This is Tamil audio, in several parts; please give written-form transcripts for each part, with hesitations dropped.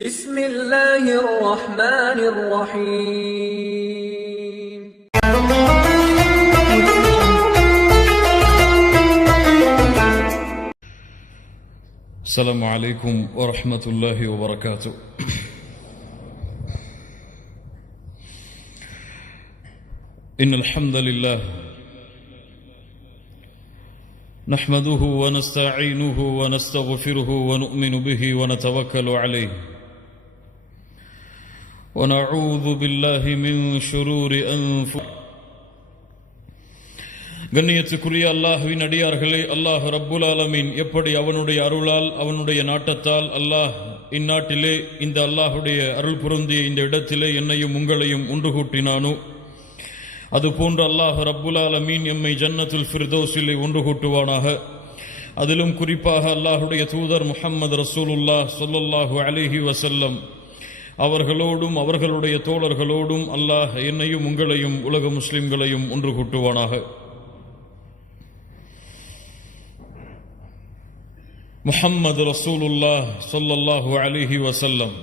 بسم الله الرحمن الرحيم السلام عليكم ورحمة الله وبركاته. إن الحمد لله نحمده ونستعينه ونستغفره ونؤمن به ونتوكل عليه ونعوذ بالله من شرور أنفسنا. கண்ணியத்துக்குரிய அல்லாஹ்வின் அடியார்களே, அல்லாஹ் ரப்புல் ஆலமீன் எப்படி அவனுடைய அருளால் அவனுடைய நாட்டத்தால் அல்லாஹ் இந்நாட்டிலே இந்த அல்லாஹுடைய அருள் பொருந்திய இந்த இடத்திலே என்னையும் உங்களையும் ஒன்று கூட்டினானோ, அதுபோன்று அல்லாஹ் ரப்புல் ஆலமீன் எம்மை ஜன்னத்துல் ஃபிர்தௌஸிலே ஒன்று கூட்டுவானாக. அதிலும் குறிப்பாக அல்லாஹுடைய தூதர் முஹம்மது ரசூலுல்லாஹ் ஸல்லல்லாஹு அலைஹி வஸல்லம் அவர்களோடும் அவர்களுடைய தோழர்களோடும் அல்லாஹ் என்னையும் உங்களையும் உலக முஸ்லிம்களையும் ஒன்று கூட்டுவானாக. முஹம்மது ரசூலுல்லாஹ் ஸல்லல்லாஹு அலைஹி வஸல்லம்.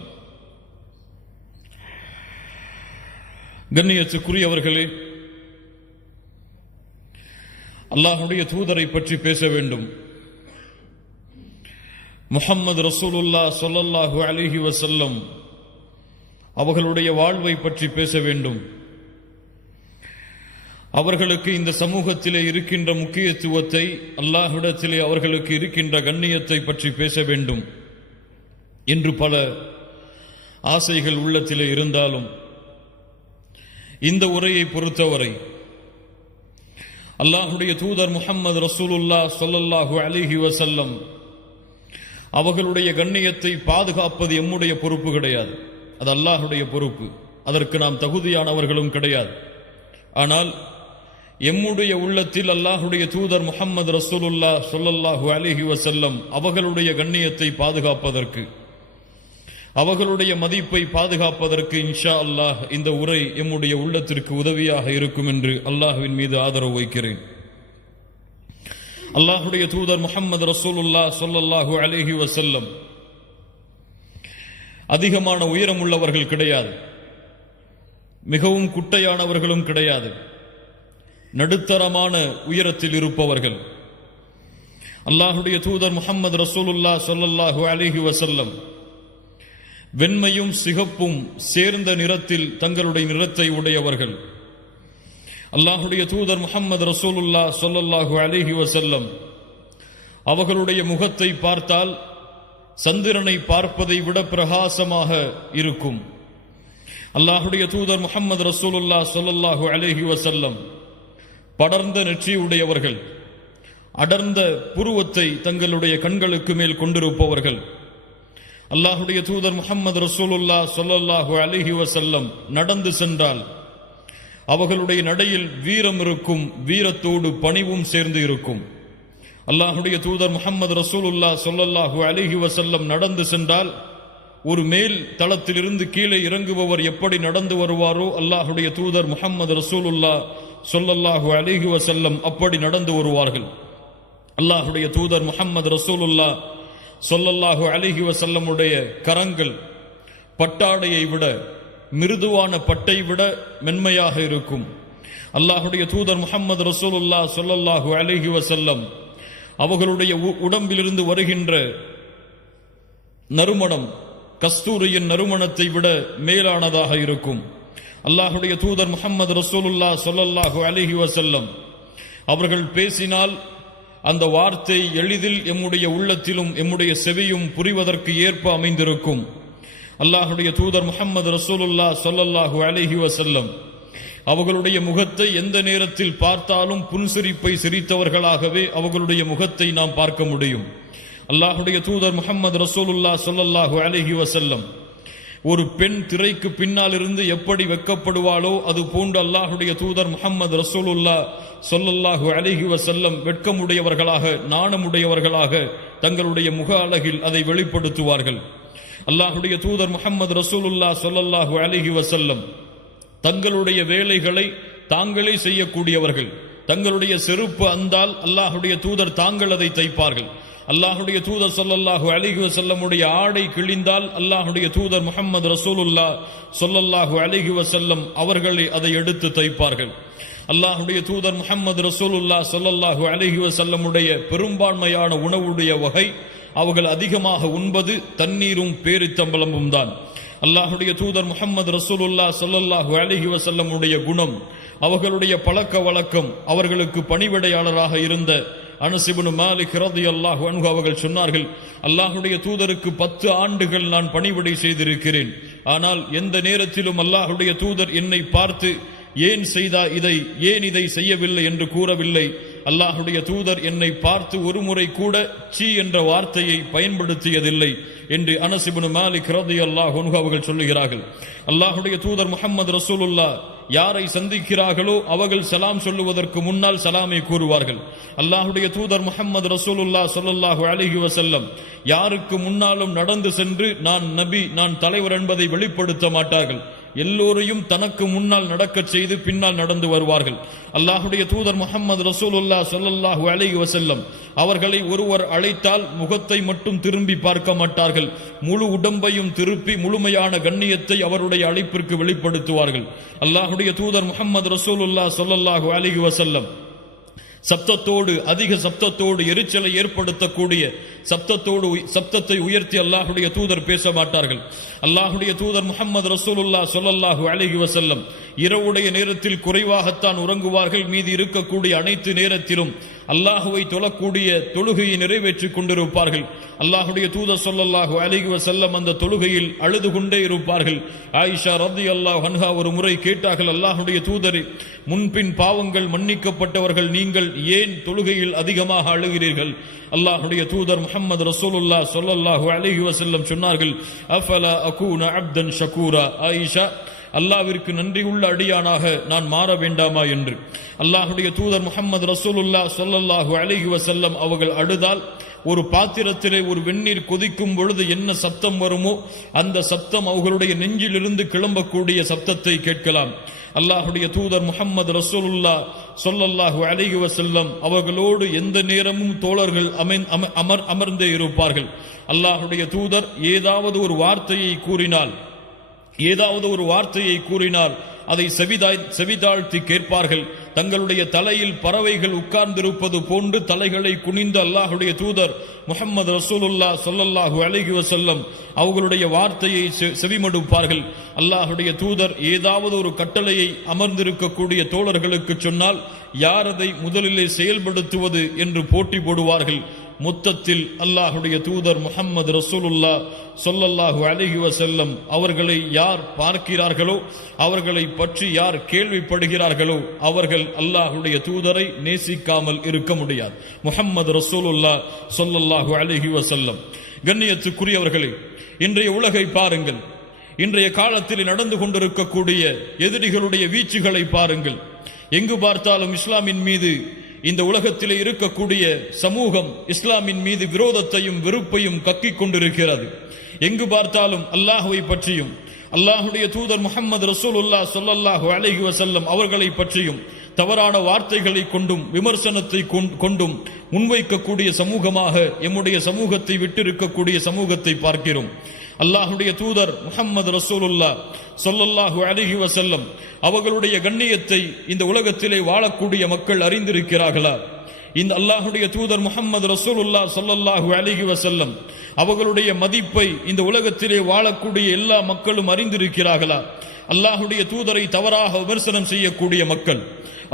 கண்ணியத்துக்குரியவர்களே, அல்லாஹுடைய தூதரை பற்றி பேச வேண்டும். முஹம்மது ரசூலுல்லாஹ் ஸல்லல்லாஹு அலைஹி வஸல்லம் அவர்களுடைய வாழ்வை பற்றி பேச வேண்டும். அவர்களுக்கு இந்த சமூகத்திலே இருக்கின்ற முக்கியத்துவத்தை, அல்லாஹ்விடத்திலே அவர்களுக்கு இருக்கின்ற கண்ணியத்தை பற்றி பேச வேண்டும் என்று பல ஆசைகள் உள்ளத்திலே இருந்தாலும், இந்த உரையை பொறுத்தவரை அல்லாஹுடைய தூதர் முஹம்மது ரசூலுல்லாஹ் ஸல்லல்லாஹு அலைஹி வஸல்லம் அவர்களுடைய கண்ணியத்தை பாதுகாப்பது எம்முடைய பொறுப்பு கிடையாது, அது அல்லாஹுடைய பொறுப்பு. அதற்கு நாம் தகுதியானவர்களும் கிடையாது. ஆனால் எம்முடைய உள்ளத்தில் அல்லாஹுடைய தூதர் முஹம்மது ரசூலுல்லாஹ் ஸல்லல்லாஹு அலைஹி வஸல்லம் அவர்களுடைய கண்ணியத்தை பாதுகாப்பதற்கு, அவர்களுடைய மதிப்பை பாதுகாப்பதற்கு இன்ஷா அல்லாஹ் இந்த உரை எம்முடைய உள்ளத்திற்கு உதவியாக இருக்கும் என்று அல்லாஹ்வின் மீது ஆதரவு வைக்கிறேன். அல்லாஹுடைய தூதர் முஹம்மது ரசூலுல்லாஹ் ஸல்லல்லாஹு அலைஹி வஸல்லம் அதிகமான உயரம் உள்ளவர்கள் கிடையாது, மிகவும் குட்டையானவர்களும் கிடையாது, நடுத்தரமான உயரத்தில் இருப்பவர்கள். அல்லாஹுடைய தூதர் முஹம்மது ரசூலுல்லாஹ் ஸல்லல்லாஹு அலைஹி வஸல்லம் வெண்மையும் சிகப்பும் சேர்ந்த நிறத்தில் தங்களுடைய நிறத்தை உடையவர்கள். அல்லாஹுடைய தூதர் முஹம்மது ரசூலுல்லாஹ் ஸல்லல்லாஹு அலைஹி வஸல்லம் அவர்களுடைய முகத்தை பார்த்தால் சந்திரனை பார்ப்பதை விட பிரகாசமாக இருக்கும். அல்லாஹுடைய தூதர் முஹம்மது ரசூலுல்லாஹ் ஸல்லல்லாஹு அலைஹி வஸல்லம் படர்ந்த நெற்றி உடையவர்கள், அடர்ந்த புருவத்தை தங்களுடைய கண்களுக்கு மேல் கொண்டிருப்பவர்கள். அல்லாஹுடைய தூதர் முஹம்மது ரசூலுல்லாஹ் ஸல்லல்லாஹு அலைஹி வஸல்லம் நடந்து சென்றால் அவர்களுடைய நடையில் வீரம் இருக்கும், வீரத்தோடு பணிவும் சேர்ந்து இருக்கும். அல்லாஹுடைய தூதர் முஹம்மது ரசூலுல்லாஹ் ஸல்லல்லாஹு அலைஹி வஸல்லம் நடந்து சென்றால் ஒரு மேல் தளத்திலிருந்து கீழே இறங்குபவர் எப்படி நடந்து வருவாரோ, அல்லாஹுடைய தூதர் முஹம்மது ரசூலுல்லாஹ் ஸல்லல்லாஹு அலைஹி வஸல்லம் அப்படி நடந்து வருவார்கள். அல்லாஹுடைய தூதர் முஹம்மது ரசூலுல்லாஹ் ஸல்லல்லாஹு அலைஹி வஸல்லமுடைய கரங்கள் பட்டாடையை விட, மிருதுவான பட்டை விட மென்மையாக இருக்கும். அல்லாஹுடைய தூதர் முஹம்மது ரசூலுல்லாஹ் ஸல்லல்லாஹு அலைஹி வஸல்லம் அவர்களுடைய உடம்பிலிருந்து வருகின்ற நறுமணம் கஸ்தூரியின் நறுமணத்தை விட மேலானதாக இருக்கும். அல்லாஹுடைய தூதர் முஹம்மது ரசூலுல்லாஹ் ஸல்லல்லாஹு அலைஹி வஸல்லம் அவர்கள் பேசினால் அந்த வார்த்தை எளிதில் எம்முடைய உள்ளத்திலும் எம்முடைய செவியும் புரிவதற்கு ஏற்ப அமைந்திருக்கும். அல்லாஹுடைய தூதர் முஹம்மது ரசூலுல்லாஹ் ஸல்லல்லாஹு அலைஹி வஸல்லம் அவர்களுடைய முகத்தை எந்த நேரத்தில் பார்த்தாலும் புன்சிரிப்பை சிரித்தவர்களாகவே அவர்களுடைய முகத்தை நாம் பார்க்க முடியும். அல்லாஹுடைய தூதர் முஹம்மது ரசூலுல்லாஹ் ஸல்லல்லாஹு அலைஹி வஸல்லம் ஒரு பெண் திரைக்கு பின்னால் இருந்து எப்படி வெட்கப்படுவாளோ அது போன்று அல்லாஹுடைய தூதர் முஹம்மது ரசூலுல்லாஹ் ஸல்லல்லாஹு அலைஹி வஸல்லம் வெட்கமுடையவர்களாக, நாணமுடையவர்களாக தங்களுடைய முக அழகில் அதை வெளிப்படுத்துவார்கள். அல்லாஹுடைய தூதர் முஹம்மது ரசூலுல்லாஹ் ஸல்லல்லாஹு அலைஹி வஸல்லம் தங்களுடைய வேலைகளை தாங்களே செய்யக்கூடியவர்கள். தங்களுடைய செருப்பு அந்தால் அல்லாஹுடைய தூதர் தாங்கள் அதை தைப்பார்கள். அல்லாஹுடைய தூதர் ஸல்லல்லாஹு அலைஹி வஸல்லமுடைய ஆடை கிழிந்தால் அல்லாஹுடைய தூதர் முஹம்மது ரசூலுல்லாஹ் ஸல்லல்லாஹு அலைஹி வஸல்லம் அவர்களே அதை எடுத்து தைப்பார்கள். அல்லாஹுடைய தூதர் முஹம்மது ரசூலுல்லாஹ் ஸல்லல்லாஹு அலைஹி வஸல்லமுடைய பெரும்பான்மையான உணவுடைய வகை அவர்கள் அதிகமாக உண்பது தண்ணீரும் பேரித்தம்பலமும் தான். அல்லாஹுடைய தூதர் முஹம்மது ரசூலுல்லாஹ் ஸல்லல்லாஹு அலைஹி வஸல்லமுடைய குணம், அவர்களுடைய பழக்க வழக்கம், அவர்களுக்கு பணிவிடையாளராக இருந்த அனஸ் இப்னு மாலிக் ரலியல்லாஹு அன்ஹு அவர்கள் சொன்னார்கள், அல்லாஹுடைய தூதருக்கு 10 ஆண்டுகள் நான் பணிவிடை செய்திருக்கிறேன். ஆனால் எந்த நேரத்திலும் அல்லாஹுடைய தூதர் என்னை பார்த்து ஏன் இதை செய்யவில்லை என்று கூறவில்லை. அல்லாஹுடைய தூதர் என்னை பார்த்து ஒரு முறை கூட சீ என்ற வார்த்தையை பயன்படுத்தியதில்லை என்று அனஸ் இப்னு மாலிக் ரலியல்லாஹு அன்ஹு அவர்கள் சொல்லுகிறார்கள். அல்லாஹுடைய தூதர் முஹம்மது ரசூலுல்லாஹ் யாரை சந்திக்கிறார்களோ அவர்கள் சலாம் சொல்லுவதற்கு முன்னால் சலாமை கூறுவார்கள். அல்லாஹுடைய தூதர் முஹம்மது ரசூலுல்லாஹ் ஸல்லல்லாஹு அலைஹி வஸல்லம் யாருக்கு முன்னாலும் நடந்து சென்று நான் நபி, நான் தலைவர் என்பதை வெளிப்படுத்த மாட்டார்கள். எல்லோரையும் தனக்கு முன்னால் நடக்கச் செய்து பின்னால் நடந்து வருவார்கள். அல்லாஹுடைய தூதர் முஹம்மது ரசூலுல்லாஹ் ஸல்லல்லாஹு அலைஹி வஸல்லம் அவர்களை ஒருவர் அழைத்தால் முகத்தை மட்டும் திரும்பி பார்க்க மாட்டார்கள், முழு உடம்பையும் திருப்பி முழுமையான கண்ணியத்தை அவருடைய அழைப்பிற்கு வெளிப்படுத்துவார்கள். அல்லாஹுடைய தூதர் முஹம்மது ரசூலுல்லாஹ் ஸல்லல்லாஹு அலைஹி வஸல்லம் சப்தத்தோடு, அதிக சப்தத்தோடு, எரிச்சலை ஏற்படுத்தக்கூடிய சப்தத்தை உயர்த்தி அல்லாஹுடைய தூதர் பேச மாட்டார்கள். அல்லாஹுடைய தூதர் முஹம்மது ரசூலுல்லாஹ் ஸல்லல்லாஹு அலைஹி வஸல்லம் இரவுடைய நேரத்தில் குறைவாகத்தான் உறங்குவார்கள். மீதி இருக்கக்கூடிய அனைத்து நேரத்திலும் அல்லாஹுவை தொழக்கூடிய தொழுகையை நிறைவேற்றிக் கொண்டிருப்பார்கள். அல்லாஹுடைய தூதர் ஸல்லல்லாஹு அலைஹி வஸல்லம் அந்த தொழுகையில் அழுது கொண்டே இருப்பார்கள். ஆயிஷா ரலியல்லாஹு அன்ஹா ஒரு முறை கேட்டார்கள், அல்லாஹுடைய தூதரே, முன்பின் பாவங்கள் மன்னிக்கப்பட்டவர்கள் நீங்கள் ஏன் தொழுகையில் அதிகமாக அழுகிறீர்கள்? அல்லாஹுடைய தூதர் முஹம்மது ரசூலுல்லாஹ் ஸல்லல்லாஹு அலைஹி வஸல்லம் சொன்னார்கள், அஃபலா அகூன அப்தன் ஷகூரா, ஆயிஷா, அல்லாஹ்விற்கு நன்றியுள்ள அடியானாக நான் மாற வேண்டாமா என்று. அல்லாஹுடைய தூதர் முஹம்மது ரசூலுல்லாஹ் ஸல்லல்லாஹு அலைஹி வஸல்லம் அவர்கள் அழுதால் ஒரு பாத்திரத்திலே ஒரு வெந்நீர் கொதிக்கும் பொழுது என்ன சப்தம் வருமோ அந்த சப்தம் அவர்களுடைய நெஞ்சிலிருந்து கிளம்பக்கூடிய சப்தத்தை கேட்கலாம். அல்லாஹுடைய தூதர் முஹம்மது ரசூலுல்லாஹ் ஸல்லல்லாஹு அலைஹி வஸல்லம் அவர்களோடு எந்த நேரமும் தோழர்கள் அமர்ந்தே இருப்பார்கள். அல்லாஹுடைய தூதர் ஏதாவது ஒரு வார்த்தையை கூறினால் அதை செவிதாழ்த்தி கேட்பார்கள். தங்களுடைய தலையில் பறவைகள் உட்கார்ந்திருப்பது போன்று தலைகளை குனிந்து அல்லாஹுடைய தூதர் முஹம்மது ரசூலுல்லாஹ் ஸல்லல்லாஹு அலைஹி வஸல்லம் அவர்களுடைய வார்த்தையை செவிமடுப்பார்கள். அல்லாஹுடைய தூதர் ஏதாவது ஒரு கட்டளையை அமர்ந்திருக்கக்கூடிய தோழர்களுக்கு சொன்னால் யார் அதை முதலிலே செயல்படுத்துவது என்று போட்டி போடுவார்கள். மொத்தத்தில் அல்லாஹுடைய தூதர் முஹம்மது ரசூலுல்லாஹ் ஸல்லல்லாஹு அலைஹி வஸல்லம் அவர்களை யார் பார்க்கிறார்களோ, அவர்களை பற்றி யார் கேள்விப்படுகிறார்களோ அவர்கள் அல்லாஹுடைய தூதரை நேசிக்காமல் இருக்க முடியாது. முஹம்மது ரசூலுல்லாஹ் ஸல்லல்லாஹு அலைஹி வஸல்லம். கண்ணியத்துக்குரியவர்களே, இன்றைய உலகை பாருங்கள். இன்றைய காலத்தில் நடந்து கொண்டிருக்கக்கூடிய எதிரிகளுடைய வீச்சுகளை பாருங்கள். எங்கு பார்த்தாலும் இஸ்லாமின் மீது, இந்த உலகத்திலே இருக்கக்கூடிய சமூகம் இஸ்லாமின் மீது விரோதத்தையும் வெறுப்பையும் கக்கிக் கொண்டிருக்கிறது. எங்கு பார்த்தாலும் அல்லாஹுவை பற்றியும் அல்லாஹுடைய தூதர் முஹம்மது ரசூலுல்லாஹ் ஸல்லல்லாஹு அலைஹி வஸல்லம் அவர்களை பற்றியும் தவறான வார்த்தைகளை கொண்டும் விமர்சனத்தை கொண்டும் முன்வைக்கக்கூடிய சமூகமாக எம்முடைய சமூகத்தை விட்டிருக்கக்கூடிய சமூகத்தை பார்க்கிறோம். அல்லாஹுடைய தூதர் முஹம்மது ரசூலுல்லாஹ் ஸல்லல்லாஹு அலைஹி வஸல்லம் அவர்களுடைய கண்ணியத்தை இந்த உலகத்திலே வாழக்கூடிய மக்கள் அறிந்திருக்கிறார்களா? இந்த அல்லாஹுடைய தூதர் முஹம்மது ரசூலுல்லாஹ் ஸல்லல்லாஹு அலைஹி வஸல்லம் அவர்களுடைய மதிப்பை இந்த உலகத்திலே வாழக்கூடிய எல்லா மக்களும் அறிந்திருக்கிறார்களா? அல்லாஹுடைய தூதரை தவறாக விமர்சனம் செய்யக்கூடிய மக்கள்,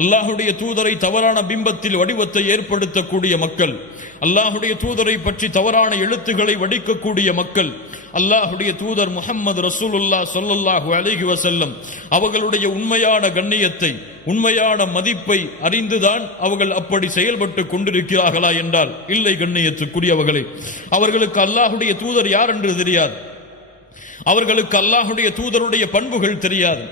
அல்லாஹுடைய தூதரை தவறான பிம்பத்தில் வடிவத்தை ஏற்படுத்தக்கூடிய மக்கள், அல்லாஹுடைய தூதரை பற்றி தவறான எழுத்துக்களை வடிக்கக்கூடிய மக்கள், அல்லாஹுடைய தூதர் முஹம்மது ரசூலுல்லாஹ் ஸல்லல்லாஹு அலைஹி வஸல்லம் அவர்களுடைய உண்மையான கண்ணியத்தை, உண்மையான மதிப்பை அறிந்துதான் அவர்கள் அப்படி செயல்பட்டு கொண்டிருக்கிறார்களா என்றால் இல்லை. கண்ணியத்துக்குரியவர்களே, அவர்களுக்கு அல்லாஹுடைய தூதர் யார் என்று தெரியாது. அவர்களுக்கு அல்லாஹுடைய தூதருடைய பண்புகள் தெரியாது.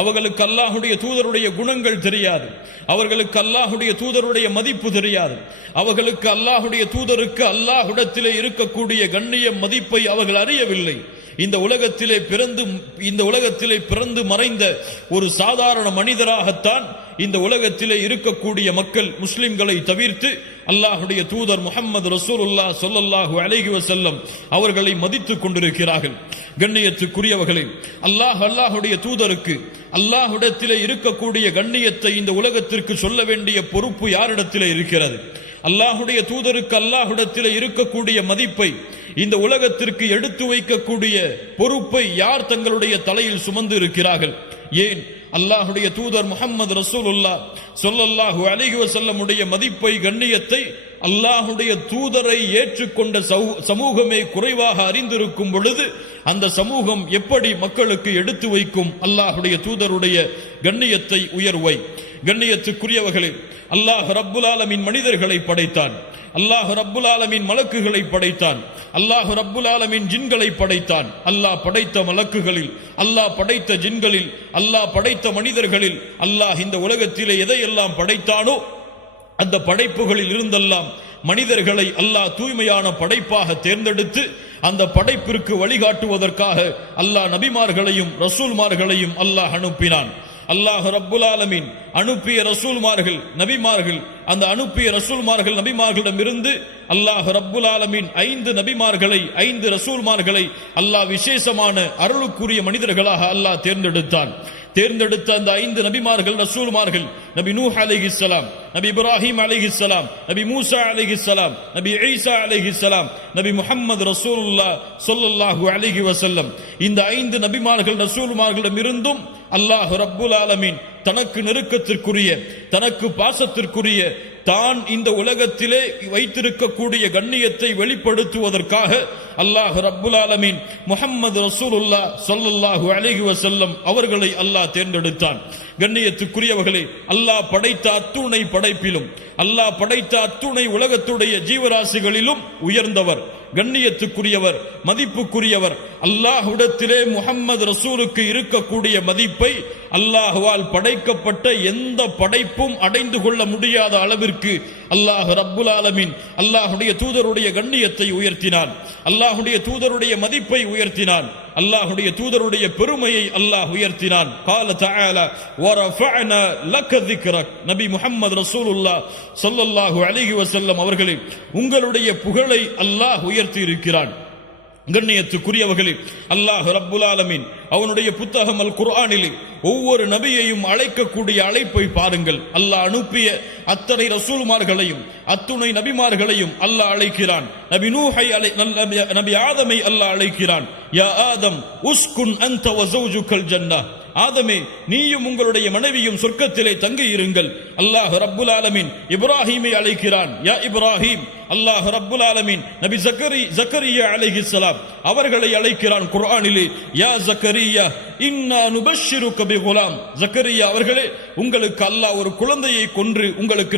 அவர்களுக்கு அல்லாஹுடைய தூதருடைய குணங்கள் தெரியாது. அவர்களுக்கு அல்லாஹுடைய தூதருடைய மதிப்பு தெரியாது. அவர்களுக்கு அல்லாஹுடைய தூதருக்கு அல்லாஹ்விடத்திலே இருக்கக்கூடிய கண்ணிய மதிப்பை அவர்கள் அறியவில்லை. இந்த உலகத்திலே பிறந்து மறைந்த ஒரு சாதாரண மனிதராகத்தான் இந்த உலகத்திலே இருக்கக்கூடிய மக்கள் முஸ்லிம்களை தவிர்த்து அல்லாஹ்வுடைய தூதர் முஹம்மது ரசூலுல்லாஹ் ஸல்லல்லாஹு அலைஹி வஸல்லம் அவர்களை மதித்துக் கொண்டிருக்கிறார்கள். கண்ணியத்துக்குரியவர்களே, அல்லாஹ்வுடைய தூதருக்கு அல்லாஹ்விடத்திலே இருக்கக்கூடிய கண்ணியத்தை இந்த உலகத்திற்கு சொல்ல வேண்டிய பொறுப்பு யாரிடத்திலே இருக்கிறது? அல்லாஹ்வுடைய தூதருக்கு அல்லாஹ்விடத்திலே இருக்கக்கூடிய மதிப்பை இந்த உலகத்திற்கு எடுத்து வைக்கக்கூடிய பொறுப்பை யார் தங்களுடைய தலையில் சுமந்து இருக்கிறார்கள்? ஏன் அல்லாஹ்வுடைய தூதர் முஹம்மது ரசூலுல்லாஹ் ஸல்லல்லாஹு அலைஹி வஸல்லம் உடைய மதிப்பை கண்ணியத்தை அல்லாஹ்வுடைய தூதரை ஏற்றுக்கொண்ட சமூகமே குறைவாக அறிந்திருக்கும் பொழுது அந்த சமூகம் எப்படி மக்களுக்கு எடுத்து வைக்கும் அல்லாஹ்வுடைய தூதருடைய கண்ணியத்தை, உயர்வை? கண்ணியத்துக்குரியவர்களே, அல்லாஹ் ரப்புல் ஆலமீன் மனிதர்களை படைத்தான், அல்லாஹ் ரப்புல் ஆலமீன் மலக்குகளை படைத்தான், அல்லாஹ் ரப்புல் ஆலமீன் ஜின்களை படைத்தான். அல்லாஹ் படைத்த மலக்குகளில், அல்லாஹ் படைத்த ஜின்களில், அல்லாஹ் படைத்த மனிதர்களில் அல்லாஹ் இந்த உலகத்திலே எதையெல்லாம் படைத்தானோ அந்த படைப்புகளில் இருந்தெல்லாம் மனிதர்களை அல்லாஹ் தூய்மையான படைப்பாக தேர்ந்தெடுத்து அந்த படைப்பிற்கு வழிகாட்டுவதற்காக அல்லாஹ் நபிமார்களையும் ரசூல்மார்களையும் அல்லாஹ் அனுப்பினான். அல்லாஹ் ரப்புல் ஆலமீன் அனுப்பிய ரசூல்மார்கள் நபிமார்கள், அந்த அனுப்பிய ரசூல்மார்கள் நபிமார்களிடமிருந்து அல்லாஹ் ரப்புல் ஆலமீன் 5 நபிமார்களை 5 ரசூல்மார்களை அல்லாஹ் விசேஷமான அருளுக்குரிய மனிதர்களாக அல்லாஹ் தேர்ந்தெடுத்த அந்த 5 நபிமார்கள் ரசூல்மார்கள், நபி நூஹ் அலைஹிஸ்ஸலாம், நபி இப்ராஹிம் அலைஹிஸ்ஸலாம், நபி மூசா அலைஹிஸ்ஸலாம், நபி ஈசா அலைஹிஸ்ஸலாம், நபி முஹம்மது ரசூலுல்லாஹ் ஸல்லல்லாஹு அலைஹி வஸல்லம். இந்த 5 நபிமார்கள் ரசூல்மார்களிடமிருந்தும் அல்லாஹ் ரப்புல் ஆலமீன் தனக்கு நெருக்கத்திற்குரிய, தனக்கு பாசத்திற்குரிய, தான் இந்த உலகத்திலே வைத்திருக்கக்கூடிய கண்ணியத்தை வெளிப்படுத்துவதற்காக அல்லாஹ் ரப்புல் ஆலமீன் முஹம்மது ரசூலுல்லாஹ் ஸல்லல்லாஹு அலைஹி வஸல்லம் அவர்களை அல்லாஹ் தேர்ந்தெடுத்தான். கண்ணியத்துக்குரியவர்களே, அல்லாஹ் படைத்த அத்துணை படைப்பிலும், அல்லாஹ் படைத்த அத்துணை உலகத்துடைய ஜீவராசிகளிலும் உயர்ந்தவர், கண்ணியத்துக்குரியவர், மதிப்புக்குரியவர். அல்லாஹ்விடத்திலே முஹம்மது ரசூலுக்கு இருக்கக்கூடிய மதிப்பை அல்லாஹ்வால் படைக்கப்பட்ட எந்த படைப்பும் அடைந்து கொள்ள முடியாத அளவிற்கு அல்லாஹ் ரப்புல் ஆலமீன் அல்லாஹ்வுடைய தூதருடைய கண்ணியத்தை உயர்த்தினான், அல்லாஹ்வுடைய தூதருடைய மதிப்பை உயர்த்தினான், அல்லாஹ்வுடைய தூதருடைய பெருமையை அல்லாஹ் உயர்த்தினான். قال تعالى ورفعنا لك ذكرك. நபி முஹம்மது ரசூலுல்லாஹ் ஸல்லல்லாஹு அலைஹி வஸல்லம் அவர்களே, உங்களுடைய புகழை அல்லாஹ் உயர்த்தி இருக்கிறான். கண்ணியத்துக்குரியவர்களே, அல்லாஹ் ரப்புல் ஆலமீன் அவனுடைய புத்தகம் அல் குர்ஆனிலே ஒவ்வொரு நபியையும் அழைக்கக்கூடிய அழைப்பை பாருங்கள். அல்லாஹ் அனுப்பிய அத்தனை ரசூல்மார்களையும் அத்துணை நபிமார்களையும் அல்லாஹ் அழைக்கிறான். நபி நூஹை நபி ஆதமை அல்லாஹ் அழைக்கிறான். யா ஆதம் உஸ்குன் அன்த வ ஸௌஜுகல் ஜன்னah. ஆதமே, நீயும் உங்களுடைய மனைவியும் சொர்க்கத்திலே தங்கி இருங்கள். அல்லாஹ் ரப்புல் ஆலமீன் இப்ராஹீமை அழைக்கிறான். யா இப்ராஹீம். அல்லாஹ் ரப்புல் ஆலமீன் நபி ஜக்கரியா அலைஹிஸ்ஸலாம் அவர்களை அழைக்கிறான் குர்ஆனிலே. யா ஜக்கரியா இன்னா நுபஷ்ஷிருக பிகுலாம். ஜக்கரியா அவர்களே, உங்களுக்கு அல்லாஹ் ஒரு குழந்தையை கொன்று உங்களுக்கு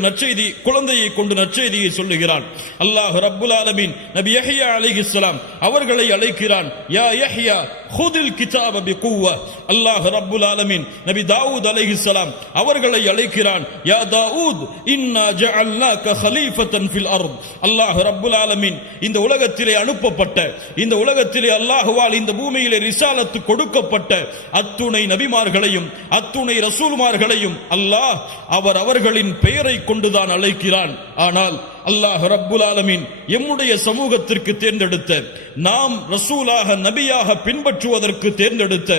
குழந்தையை கொண்டு நற்செய்தியை சொல்லுகிறான். அல்லாஹ் ரப்புல் ஆலமீன் நபி யஹ்யா அலைஹிஸ்ஸலாம் அவர்களை அழைக்கிறான். யா யஹ்யா ஹுதில் கிதாப பிகுவா. அல்லாஹ் ரப்புல் ஆலமீன் நபி தாவூத் அலைஹிஸ்ஸலாம் அவர்களை அழைக்கிறான். யா தாவூத் இன்னா ஜஅல்னாக கலீஃபத்தன் ஃபில் அர்த். அல்லாஹ் ரப்புல் ஆலமீன் இந்த உலகத்திலே அனுப்பப்பட்ட, இந்த உலகத்திலே அல்லாஹ்வால் இந்த பூமியிலே ரிசாலத்து கொடுக்கப்பட்ட அத்துணை நபிமார்களையும் அத்துணை ரசூல்மார்களையும் அல்லாஹ் அவர்களின் பெயரை கொண்டுதான் அழைக்கிறான். ஆனால் அல்லாஹ் ரப்புல் ஆலமீன் எம்முடைய சமூகத்திற்கு தேர்ந்தெடுத்த, நாம் ரசூலாக நபியாக பின்பற்றுவதற்கு தேர்ந்தெடுத்த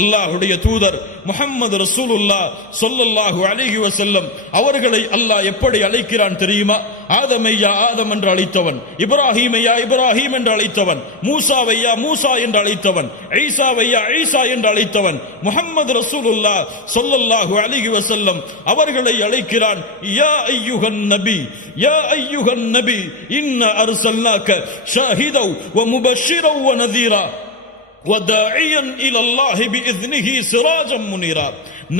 அல்லாஹ்வுடைய தூதர் முஹம்மது ரசூலுல்லாஹ் ஸல்லல்லாஹு அலைஹி வஸல்லம் அவர்களை அல்லாஹ் எப்படி அழைக்கிறான் தெரியுமா? ஆதமை யா ஆதம் என்று அழைத்தவன், இப்ராஹீமை யா இப்ராஹீம் என்று அழைத்தவன், மூசாவை யா மூசா என்று அழைத்தவன், ஈசாவை யா ஈசா என்று அழைத்தவன் முஹம்மது ரசூலுல்லாஹ் ஸல்லல்லாஹு அலைஹி வஸல்லம் அவர்களை அழைக்கிறான். யா அய்யுஹன் நபி, யா அய்யுஹன் நபி இன்னா அர்சல்னாக ஷாஹிதன் வ முபஷ்ஷிரன் வ நதீரா வதாஇயன் இலல்லாஹி பிஇذنஹி சிராஜன் முனீரா.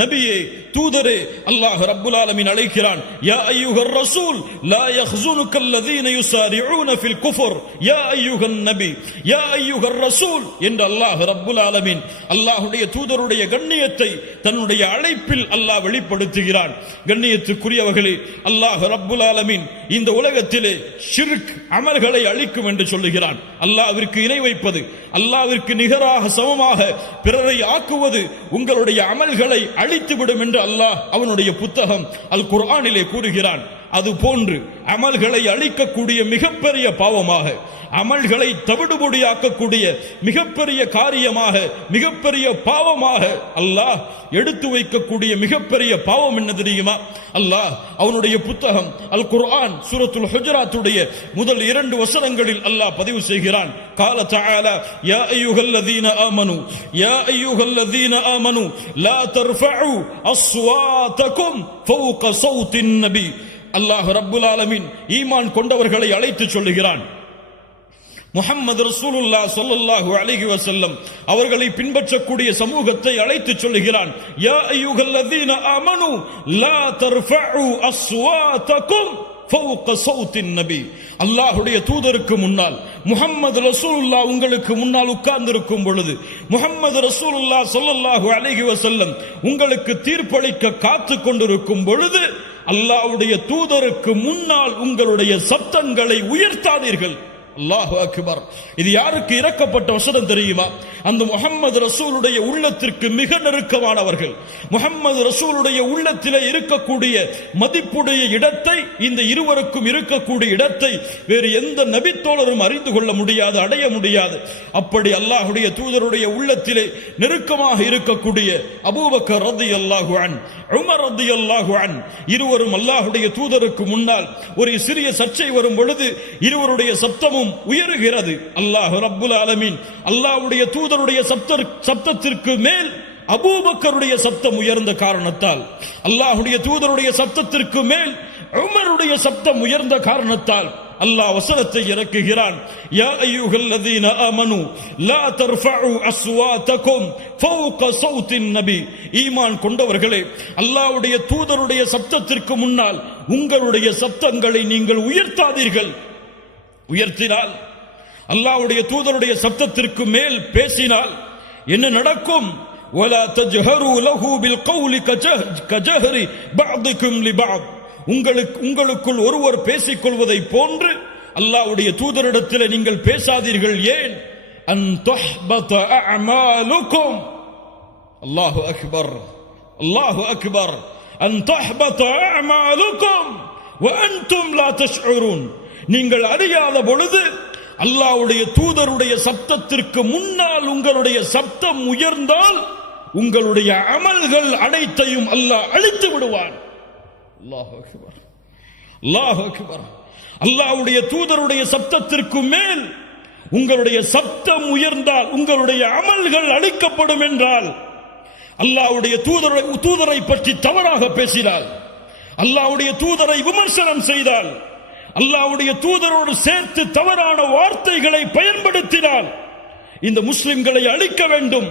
நபியே, தூதரே, அல்லாஹ் ரப்புல் ஆலமீன் அழைக்கிறான். யா அய்யுஹர் ரசூல் லா யஹ்ஸுனுக்கல் லதீன யுஸாரிஊன ஃபில் குஃப்ர் யா அய்யுஹன் நபி யா அய்யுஹர் ரசூல் என்று அல்லாஹ் ரப்புல் ஆலமீன் அல்லாஹ்வுடைய தூதருடைய கண்ணியத்தை தன்னுடைய அழைப்பில் அல்லாஹ் வெளிப்படுத்துகிறான். கண்ணியத்துக்குரியவர்களே, அல்லாஹ் ரப்புல் ஆலமீன் இந்த உலகத்திலே ஷிர்க் அமல்களை அழிக்கும் என்று சொல்லுகிறான். அல்லாஹ்விற்கு இணை வைப்பது, அல்லாஹ்விற்கு நிகராக சமமாக பிறரை ஆக்குவது உங்களுடைய அமல்களை அழித்துவிடும் என்று அல்லாஹ் அவனுடைய புத்தகம் அல் குர்ஆனிலே கூறுகிறான். அது போன்று அமல்களை அழிக்கக்கூடிய மிகப்பெரிய பாவமாக, அமல்களை தவிடுபொடியாக்கக்கூடிய மிகப்பெரிய காரியமாக, மிகப்பெரிய பாவமாக அல்லாஹ் எடுத்து வைக்கக்கூடிய மிகப்பெரிய பாவம் என்ன தெரியுமா? அல்லாஹ் அவனுடைய புத்தகம் அல் குர்ஆன் சூரத்துல் ஹுஜராத்துடைய முதல் 2 வசனங்களில் அல்லாஹ் பதிவு செய்கிறான். قال تعالى يا ايها الذين امنوا يا ايها الذين امنوا لا ترفعوا اصواتكم فوق صوت النبي. அல்லாஹ் ரப்புல் ஆலமீன் ஈமான் கொண்டவர்களை அழைத்து சொல்லுகிறான். முஹம்மது ரசூலுல்லாஹ் ஸல்லல்லாஹு அலைஹி வஸல்லம் அவர்களை பின்பற்றக்கூடிய சமூகத்தை அழைத்து சொல்லுகிறான். யா அய்யுஹல்லதீன ஆமனு லா தர்ஃபஉ அஸ்வாதகும் ஃபௌக ஸௌத்தின் நபி. அல்லாஹ்வுடைய தூதருக்கு முன்னால் முஹம்மது ரசூலுல்லாஹ் உங்களுக்கு முன்னால் உட்கார்ந்திருக்கும் பொழுது, முஹம்மது ரசூலுல்லாஹ் ஸல்லல்லாஹு அலைஹி வஸல்லம் உங்களுக்கு தீர்ப்பளிக்க காத்து கொண்டிருக்கும் பொழுது அல்லாஹ்வுடைய தூதருக்கு முன்னால் உங்களுடைய சப்தங்களை உயர்த்தாதீர்கள். அல்லாஹு அக்பர். இது யாருக்கு இறக்கப்பட்ட வசனம் தெரியுமா? அந்த முஹம்மது ரசூலுடைய உள்ளத்திற்கு மிக நெருக்கமானவர்கள். முஹம்மது ரசூலுடைய உள்ளத்திலே இருக்கக்கூடிய மதிப்புடைய இடத்தை, இந்த இருவருக்கும் இருக்கக்கூடிய இடத்தை வேறு எந்த நபித்தோழரும் அறிந்து கொள்ள முடியாது, அடைய முடியாது. அப்படி அல்லாஹ்வுடைய தூதருடைய உள்ளத்திலே நெருக்கமாக இருக்கக்கூடிய அபூபக்கர் ரலியல்லாஹு அன்ஹு, உமர் ரலியல்லாஹு அன்ஹு இருவரும் அல்லாஹ்வுடைய தூதருக்கு முன்னால் ஒரு சிறிய சர்ச்சை வரும் பொழுது இருவருடைய சப்தமும் உயருகிறது. அல்லாஹ் ரப்புல் ஆலமீன் அல்லாஹ்வுடைய தூதருடைய சப்தத்திற்கு மேல் அபூபக்கருடைய சப்தம் உயர்ந்த காரணத்தால், அல்லாஹ்வுடைய தூதருடைய சப்தத்திற்கு மேல் உமருடைய சப்தம் உயர்ந்த காரணத்தால் அல்லாஹ் வசனத்தை இறக்குகிறான். யா அய்யுஹல்லதீன ஆமனு லா தர்ஃபஉ அஸ்வாதகும் ஃபௌக ஸௌத்தின் நபி. ஈமான் கொண்டவர்களே, அல்லாஹ்வுடைய தூதருடைய சப்தத்திற்கு முன்னால் உங்களுடைய சப்தங்களை நீங்கள் உயர்த்தாதீர்கள். உயர்த்தினால், அல்லாஹ்வுடைய தூதருடைய சப்தத்திற்கு மேல் பேசினால் என்ன நடக்கும்? வலா தஜ்ஹரு லஹு பில் கௌலி கஜஹரி பஅதுக்கும் லிபஅத். உங்களுக்குள் ஒருவர் பேசிக் கொள்வதை போன்று அல்லாஹ்வுடைய தூதரிடத்தில் நீங்கள் பேசாதீர்கள். ஏன்? அன் தஹ்பத அஅமாலுக்கும். அல்லாஹு அக்பர், அல்லாஹு அக்பர். அன் தஹ்பத அஅமாலுக்கும் வ அன்தும் லா தஷ்உரூன். நீங்கள் அறியாத பொழுது அல்லாஹ்வுடைய தூதருடைய சப்தத்திற்கு முன்னால் உங்களுடைய சப்தம் உயர்ந்தால் உங்களுடைய அமல்கள் அனைத்தையும் அல்லாஹ் அழித்து விடுவான். அல்லாஹு அக்பர், அல்லாஹு அக்பர். அல்லாஹ்வுடைய தூதருடைய சப்தத்திற்கு மேல் உங்களுடைய சப்தம் உயர்ந்தால் உங்களுடைய அமல்கள் அழிக்கப்படும் என்றால், அல்லாஹ்வுடைய தூதரை பற்றி தவறாக பேசினால், அல்லாஹ்வுடைய தூதரை விமர்சனம் செய்தால், அல்லாஹ்வுடைய தூதரோடு சேர்த்து தவறான வார்த்தைகளை பயன்படுத்தினால், இந்த முஸ்லிம்களை அழிக்க வேண்டும்,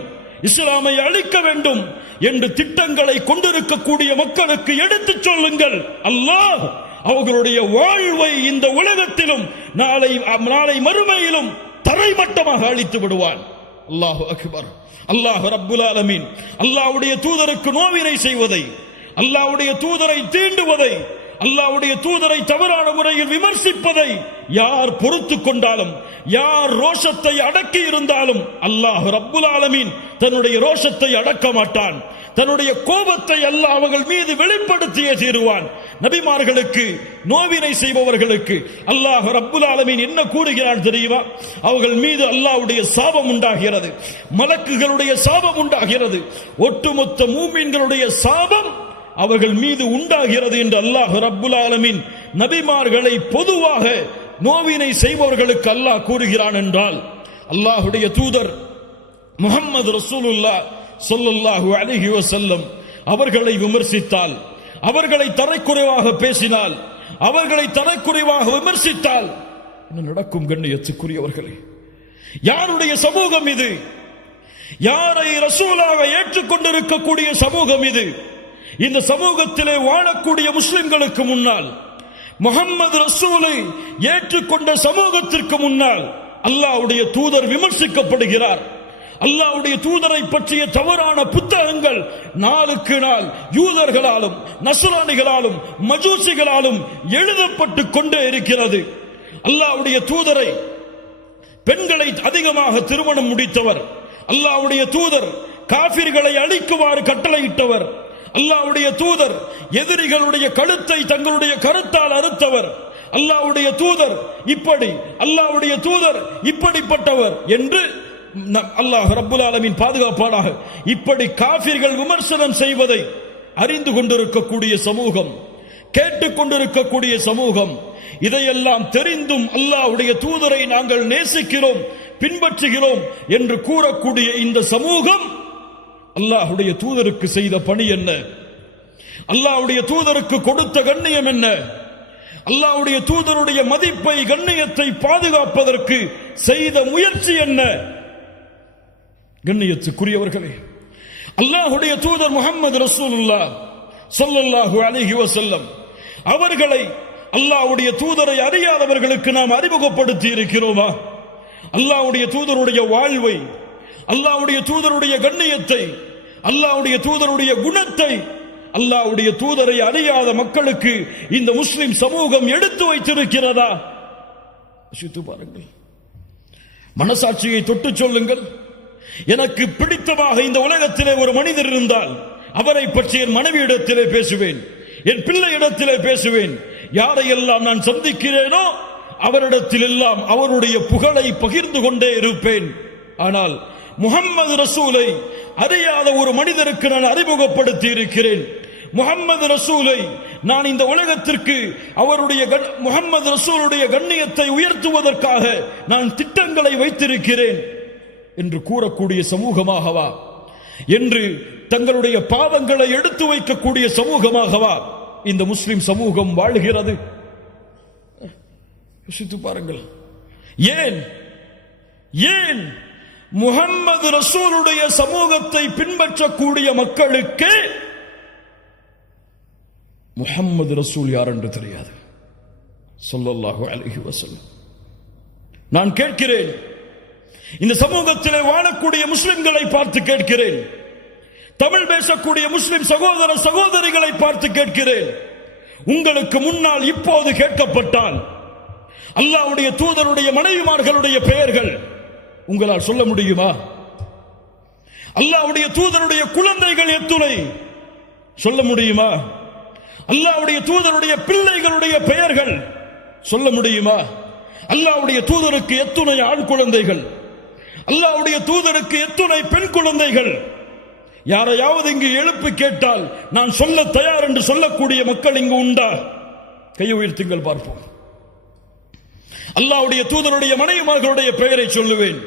இஸ்லாமை அழிக்க வேண்டும் என்று திட்டங்களை கொண்டிருக்கக்கூடிய மக்களுக்கு எடுத்துச் சொல்லுங்கள். அல்லாஹ் அவர்களுடைய வாழ்வை இந்த உலகத்திலும் நாளை மறுமையிலும் தரைமட்டமாக அழித்து விடுவான். அல்லாஹு அக்பர். அல்லாஹ் ரப்புல் ஆலமீன் அல்லாஹ்வுடைய தூதருக்கு நோவினை செய்வதை, அல்லாஹ்வுடைய தூதரை தீண்டுவதை, அல்லாஹ்வுடைய தூதரை தவறான முறையில் விமர்சிப்பதை யார் பொறுத்துக் கொண்டாலும், யார் ரோஷத்தை அடக்கி இருந்தாலும் அல்லாஹ் ரப்புல் ஆலமீன் தன்னுடைய ரோஷத்தை அடக்க மாட்டான். தன்னுடைய கோபத்தை அல்லாஹ் அவர்கள் மீது வெளிப்படுத்தியே தீருவான். நபிமார்களுக்கு நோவினை செய்பவர்களுக்கு அல்லாஹ் ரப்புல் ஆலமீன் என்ன கூறுகிறான் தெரியுமா? அவர்கள் மீது அல்லாஹ்வுடைய சாபம் உண்டாகிறது, மலக்குகளுடைய சாபம் உண்டாகிறது, ஒட்டுமொத்த மூமின்களுடைய சாபம் அவர்கள் மீது உண்டாகிறது என்று அல்லாஹ் ரப்புல் ஆலமீன் நபிமார்களை பொதுவாக நோவினை செய்பவர்களுக்கு அல்லாஹ் கூறுகிறான் என்றால், அல்லாஹ்வுடைய தூதர் முஹம்மது ரசூலுல்லாஹ் ஸல்லல்லாஹு அலைஹி வஸல்லம் அவர்களை விமர்சித்தால், அவர்களை தரைக்குறைவாக பேசினால், அவர்களை தரைக்குறைவாக விமர்சித்தால் என்ன நடக்கும்? கண்ணியத்துக்குரியவர்களே, யாருடைய சமூகம் இது? யாரை ரசூலாக ஏற்றுக்கொண்டிருக்கக்கூடிய சமூகம் இது? இந்த சமூகத்திலே வாழக்கூடிய முஸ்லிம்களுக்கு முன்னால், முஹம்மது ரசூலை ஏற்றுக்கொண்ட சமூகத்திற்கு முன்னால் அல்லாஹ்வுடைய தூதர் விமர்சிக்கப்படுகிறார். அல்லாஹ்வுடைய தூதரை பற்றிய தவறான புத்தகங்கள் நாளுக்கு நாள் யூதர்களாலும் நஸ்ரானிகளாலும் மஜூசிகளாலும் எழுதப்பட்டு கொண்டே இருக்கிறது. அல்லாஹ்வுடைய தூதரை பெண்களை அதிகமாக திருமணம் முடித்தவர், அல்லாஹ்வுடைய தூதர் காஃபிர்களை அழிக்குமாறு கட்டளையிட்டவர், அல்லாஹ்வுடைய தூதர் எதிரிகளுடைய கழுத்தை தங்களுடைய கருத்தால் அறுத்தவர், அல்லாஹ்வுடைய தூதர் இப்படி, அல்லாஹ்வுடைய தூதர் இப்படிப்பட்டவர் என்று அல்லாஹ் ரப்புல் ஆலமீன் பாதுகாப்பானாக இப்படி காஃபிர்கள் விமர்சனம் செய்வதை அறிந்து கொண்டிருக்கக்கூடிய சமூகம், கேட்டுக்கொண்டிருக்கக்கூடிய சமூகம், இதையெல்லாம் தெரிந்தும் அல்லாஹ்வுடைய தூதரை நாங்கள் நேசிக்கிறோம், பின்பற்றுகிறோம் என்று கூறக்கூடிய இந்த சமூகம் அல்லாஹ்வுடைய தூதருக்கு செய்த பணி என்ன? அல்லாஹ்வுடைய தூதருக்கு கொடுத்த கண்ணியம் என்ன? அல்லாஹ்வுடைய தூதருடைய மதிப்பை கண்ணியத்தை பாதுகாப்பதற்கு செய்த முயற்சி என்ன? கண்ணியத்துக்குரியவர்களே, அல்லாஹ்வுடைய தூதர் முஹம்மது ரசூலுல்லாஹ் ஸல்லல்லாஹு அலைஹி வஸல்லம் அவர்களை, அல்லாஹ்வுடைய தூதரை அறியாதவர்களுக்கு நாம் அறிமுகப்படுத்தி இருக்கிறோமா? அல்லாஹ்வுடைய தூதருடைய வாழ்வை, அல்லாஹ்வுடைய தூதருடைய கண்ணியத்தை, அல்லாஹ்வுடைய தூதருடைய குணத்தை, அல்லாஹ்வுடைய தூதரை அறியாத மக்களுக்கு இந்த முஸ்லிம் சமூகம் எடுத்து வைத்திருக்கிறதா? யோசித்து பாருங்கள். மனசாட்சியை தொட்டு சொல்லுங்கள். எனக்கு பிடித்தமாக இந்த உலகத்திலே ஒரு மனிதர் இருந்தால் அவரை பற்றி என் மனைவியிடத்திலே பேசுவேன், என் பிள்ளையிடத்திலே பேசுவேன். யாரையெல்லாம் நான் சந்திக்கிறேனோ அவரிடத்தில் எல்லாம் அவருடைய புகழை பகிர்ந்து கொண்டே இருப்பேன். ஆனால் முஹம்மது ரசூலை அறியாத ஒரு மனிதருக்கு நான் அறிமுகப்படுத்தி இருக்கிறேன். முஹம்மது ரசூலை நான் இந்த உலகத்திற்கு அவருடைய முஹம்மது ரசூலுடைய கண்ணியத்தை உயர்த்துவதற்காக நான் திட்டங்களை வைத்திருக்கிறேன் என்று கூறக்கூடிய சமூகமாகவா, என்று தங்களுடைய பாவங்களை எடுத்து வைக்கக்கூடிய சமூகமாகவா இந்த முஸ்லிம் சமூகம் வாழ்கிறது? யோசித்து பாருங்கள். ஏன் ஏன் முஹம்மது ரசூலுடைய சமூகத்தை பின்பற்றக்கூடிய மக்களுக்கு முஹம்மது ரசூல் யார் என்று தெரியாது? ஸல்லல்லாஹு அலைஹி வஸல்லம். நான் கேட்கிறேன், இந்த சமூகத்திலே வாழக்கூடிய முஸ்லிம்களை பார்த்து கேட்கிறேன், தமிழ் பேசக்கூடிய முஸ்லிம் சகோதர சகோதரிகளை பார்த்து கேட்கிறேன், உங்களுக்கு முன்னால் இப்போது கேட்கப்பட்டால் அல்லாஹ்வுடைய தூதருடைய மனைவிமார்களுடைய பெயர்கள் உங்களால் சொல்ல முடியுமா? அல்லாஹ்வுடைய தூதருடைய குழந்தைகள் எத்துணை சொல்ல முடியுமா? அல்லாஹ்வுடைய தூதருடைய பிள்ளைகளுடைய பெயர்கள் சொல்ல முடியுமா? அல்லாஹ்வுடைய தூதருக்கு எத்துணை ஆண் குழந்தைகள், அல்லாஹ்வுடைய தூதருக்கு எத்துணை பெண் குழந்தைகள்? யாரையாவது இங்கு எழுப்பி கேட்டால் நான் சொல்ல தயார் என்று சொல்லக்கூடிய மக்கள் இங்கு உண்டா? கை உயர்த்துங்கள் பார்ப்போம். அல்லாஹ்வுடைய தூதருடைய மனைவிமார்களுடைய பெயரை சொல்லுவேன்,